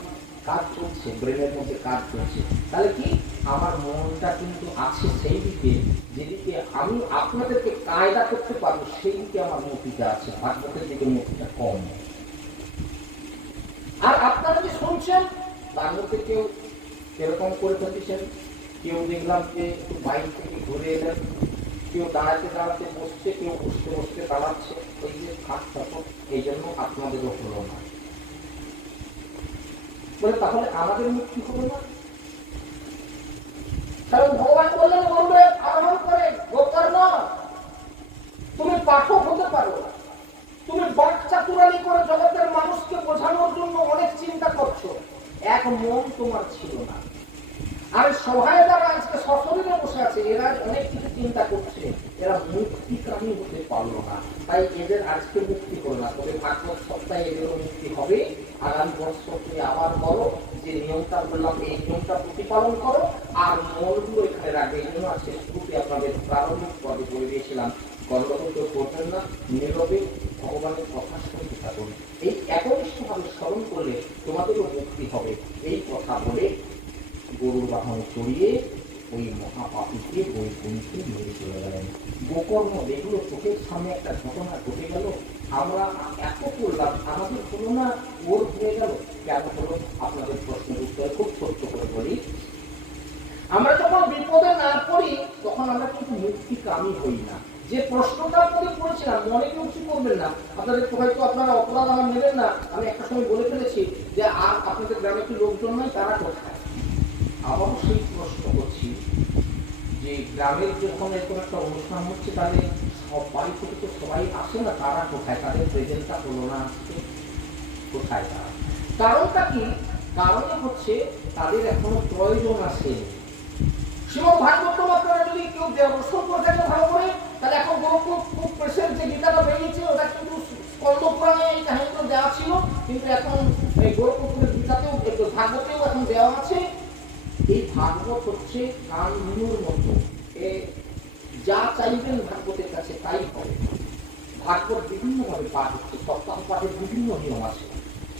কাজ চলছে, ব্রেনের মধ্যে কাজ চলছে। তাহলে কি আমার মনটা কিন্তু আছে সেই দিকে, যেদিকে আমি আপনাদেরকে কায়দা করতে পারবো, সেই দিকে আমার মতিটা আছে, ভাগবতের দিকে মতিটা কম। আর আপনারা যে শুনছেন, তার মধ্যে কেউ এরকম করে ফেলছেন, কেউ দেখলাম যে একটু বাইক থেকে ঘুরে এলেন, কেউ দাঁড়াতে দাঁড়াতে বসছে, কেউ বসতে বসতে দাঁড়াচ্ছে, ওই যে খাটটা, এই জন্য আপনাদেরও হলো না। বলে তাহলে আমাদের মুক্তি হবে না? কারণ ভগবান বললেন, বলবে আরোহণ করে, গোকর্ণ, তুমি পাঠক হতে পারো, তুমি বাচ্চা তুরানি করে জগতের মানুষকে বোঝানোর জন্য অনেক চিন্তা করছো, এক মন তোমার ছিল না। আর সভায় যারা আজকে সশরীরে বসে আছে, এরা অনেক কিছু চিন্তা করছে, এরা মুক্তিকামী হতে পারলো না, তাই এদের আজকে মুক্তি হলো না। তবে ভাগবত সপ্তাহে এদেরও মুক্তি হবে। আগামী বর্ষ তুমি আবার করো, যে নিয়মটা বললাম এই নিয়মটা প্রতিপালন করো, আর মনগুলো এখানে রাখবে। এই জন্য আজকে শুরুতে আপনাদের প্রারম্ভিক পদে বলে দিয়েছিলাম, গণ্ডগোল কেউ করবেন না, নীরবে ভগবানের কথা শুনতে থাকুন, এই একনিষ্ঠভাবে স্মরণ করলে তোমাদেরও মুক্তি হবে। এই কথা বলে গরুর বাহনে চড়িয়ে ওই মহাপাপীকে বৈকুণ্ঠে নিয়ে চলে গেলেন। গোকর্ণ দেখলো চোখের সামনে একটা ঘটনা ঘটে গেল, আমরা এত করলাম, আমাদের হলো না, ওর হয়ে গেল। কেন হলো? আপনাদের প্রশ্নের উত্তর খুব ছোট্ট করে বলি। আমরা যখন বিপদে না পড়ি, তখন আমরা কিন্তু মুক্তিকামী হই না। যে প্রশ্নটা আপনাদের করেছিলাম, মনে কেউ কিছু করবেন না, আপনাদের হয়তো আপনারা অপরাধ আমার নেবেন না, আমি একটা সময় বলে ফেলেছি যে আর আপনাদের গ্রামে কি লোকজন নয়, তারা কোথায়? আবারও সেই প্রশ্ন করছি, যে গ্রামের যখন এরকম একটা অনুষ্ঠান হচ্ছে, তাহলে সব বাড়ি থেকে তো সবাই আসে না, তারা কোথায়? তাদের প্রেজেন্টটা হলো না, আজকে কোথায় তারা? কারণটা কি? কারণে হচ্ছে তাদের এখনো প্রয়োজন আছে। শ্রীমদ ভাগবতম আপনারা যদি কেউ দর্শন করে থাকেন ভালো করে, তাহলে এখন গোরখপুর প্রেসের যে গীতাটা বেরিয়েছে, ওটা কিন্তু স্কন্দ পুরাণে এই কাহিনীগুলো দেওয়া ছিল, কিন্তু এখন এই গোরখপুরের গীতাতেও ভাগবতেও এখন দেওয়া আছে। এই ভাগবত হচ্ছে কান মনুর মতো, যা চাইবেন ভাগবতের কাছে তাই হবে। ভাগবত বিভিন্নভাবে পাঠ হচ্ছে, সপ্তাহ পাঠের বিভিন্ন নিয়ম আছে।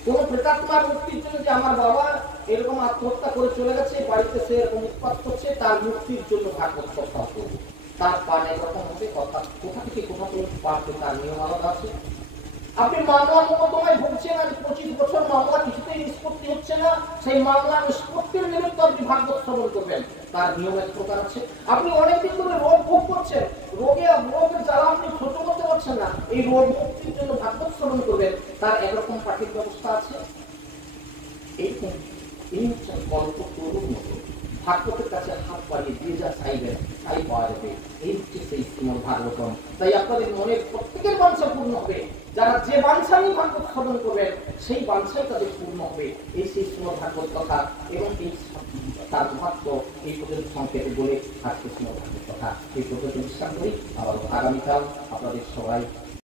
কোন প্রেতাত্মার মুক্তির জন্য, যে আমার বাবা এরকম আত্মহত্যা করে চলে গেছে, বাড়িতে সে এরকম উৎপাত করছে, তার মুক্তির জন্য ভাগবত সপ্তাহ করবো, তার পাঠ একরকম হবে, অর্থাৎ কোথা থেকে কোথা পর্যন্ত পাঠবে তার নিয়ম আলাদা আছে। আপনি মামলা মোকদ্দমায় ভুগছেন, আজ 25 বছর মামলা কিছুতেই নিষ্পত্তি হচ্ছে না, সেই মামলা নিষ্পত্তির নিমিত্ত আপনি ভাগবত শ্রবণ করবেন, তার নিয়ম এক প্রকার আছে। আপনি অনেকদিন ধরে রোগ ভোগ করছেন, রোগের জ্বালা আপনি সহ্য করতে পারছেন না, এই রোগ মুক্তির জন্য ভাগবত শ্রবণ করবেন, তার একরকম পাঠের ব্যবস্থা আছে। এই হচ্ছে গল্প তরুর মতো, ভাগবতের কাছে হাত বাড়িয়ে দিয়ে যা চাইবেন তাই পাওয়া যাবে। এই হচ্ছে সেই শ্রীমদ ভাগবতম। তাই আপনাদের মনে প্রত্যেকের বাঞ্ছা পূর্ণ হবে, যারা যে বাঞ্ছা নিয়ে ভাগবত শ্রবণ করবেন সেই বাঞ্ছাই তাদের পূর্ণ হবে। এই সেই শ্রীমদ ভাগবত কথা এবং এই তার মহত্ব এই পর্যন্ত সংক্ষেপে বলে আজকে শ্রীমদ ভাগবত কথা এই পর্যন্ত বিশ্রাম করি। আবার আগামীকাল আপনাদের সবাই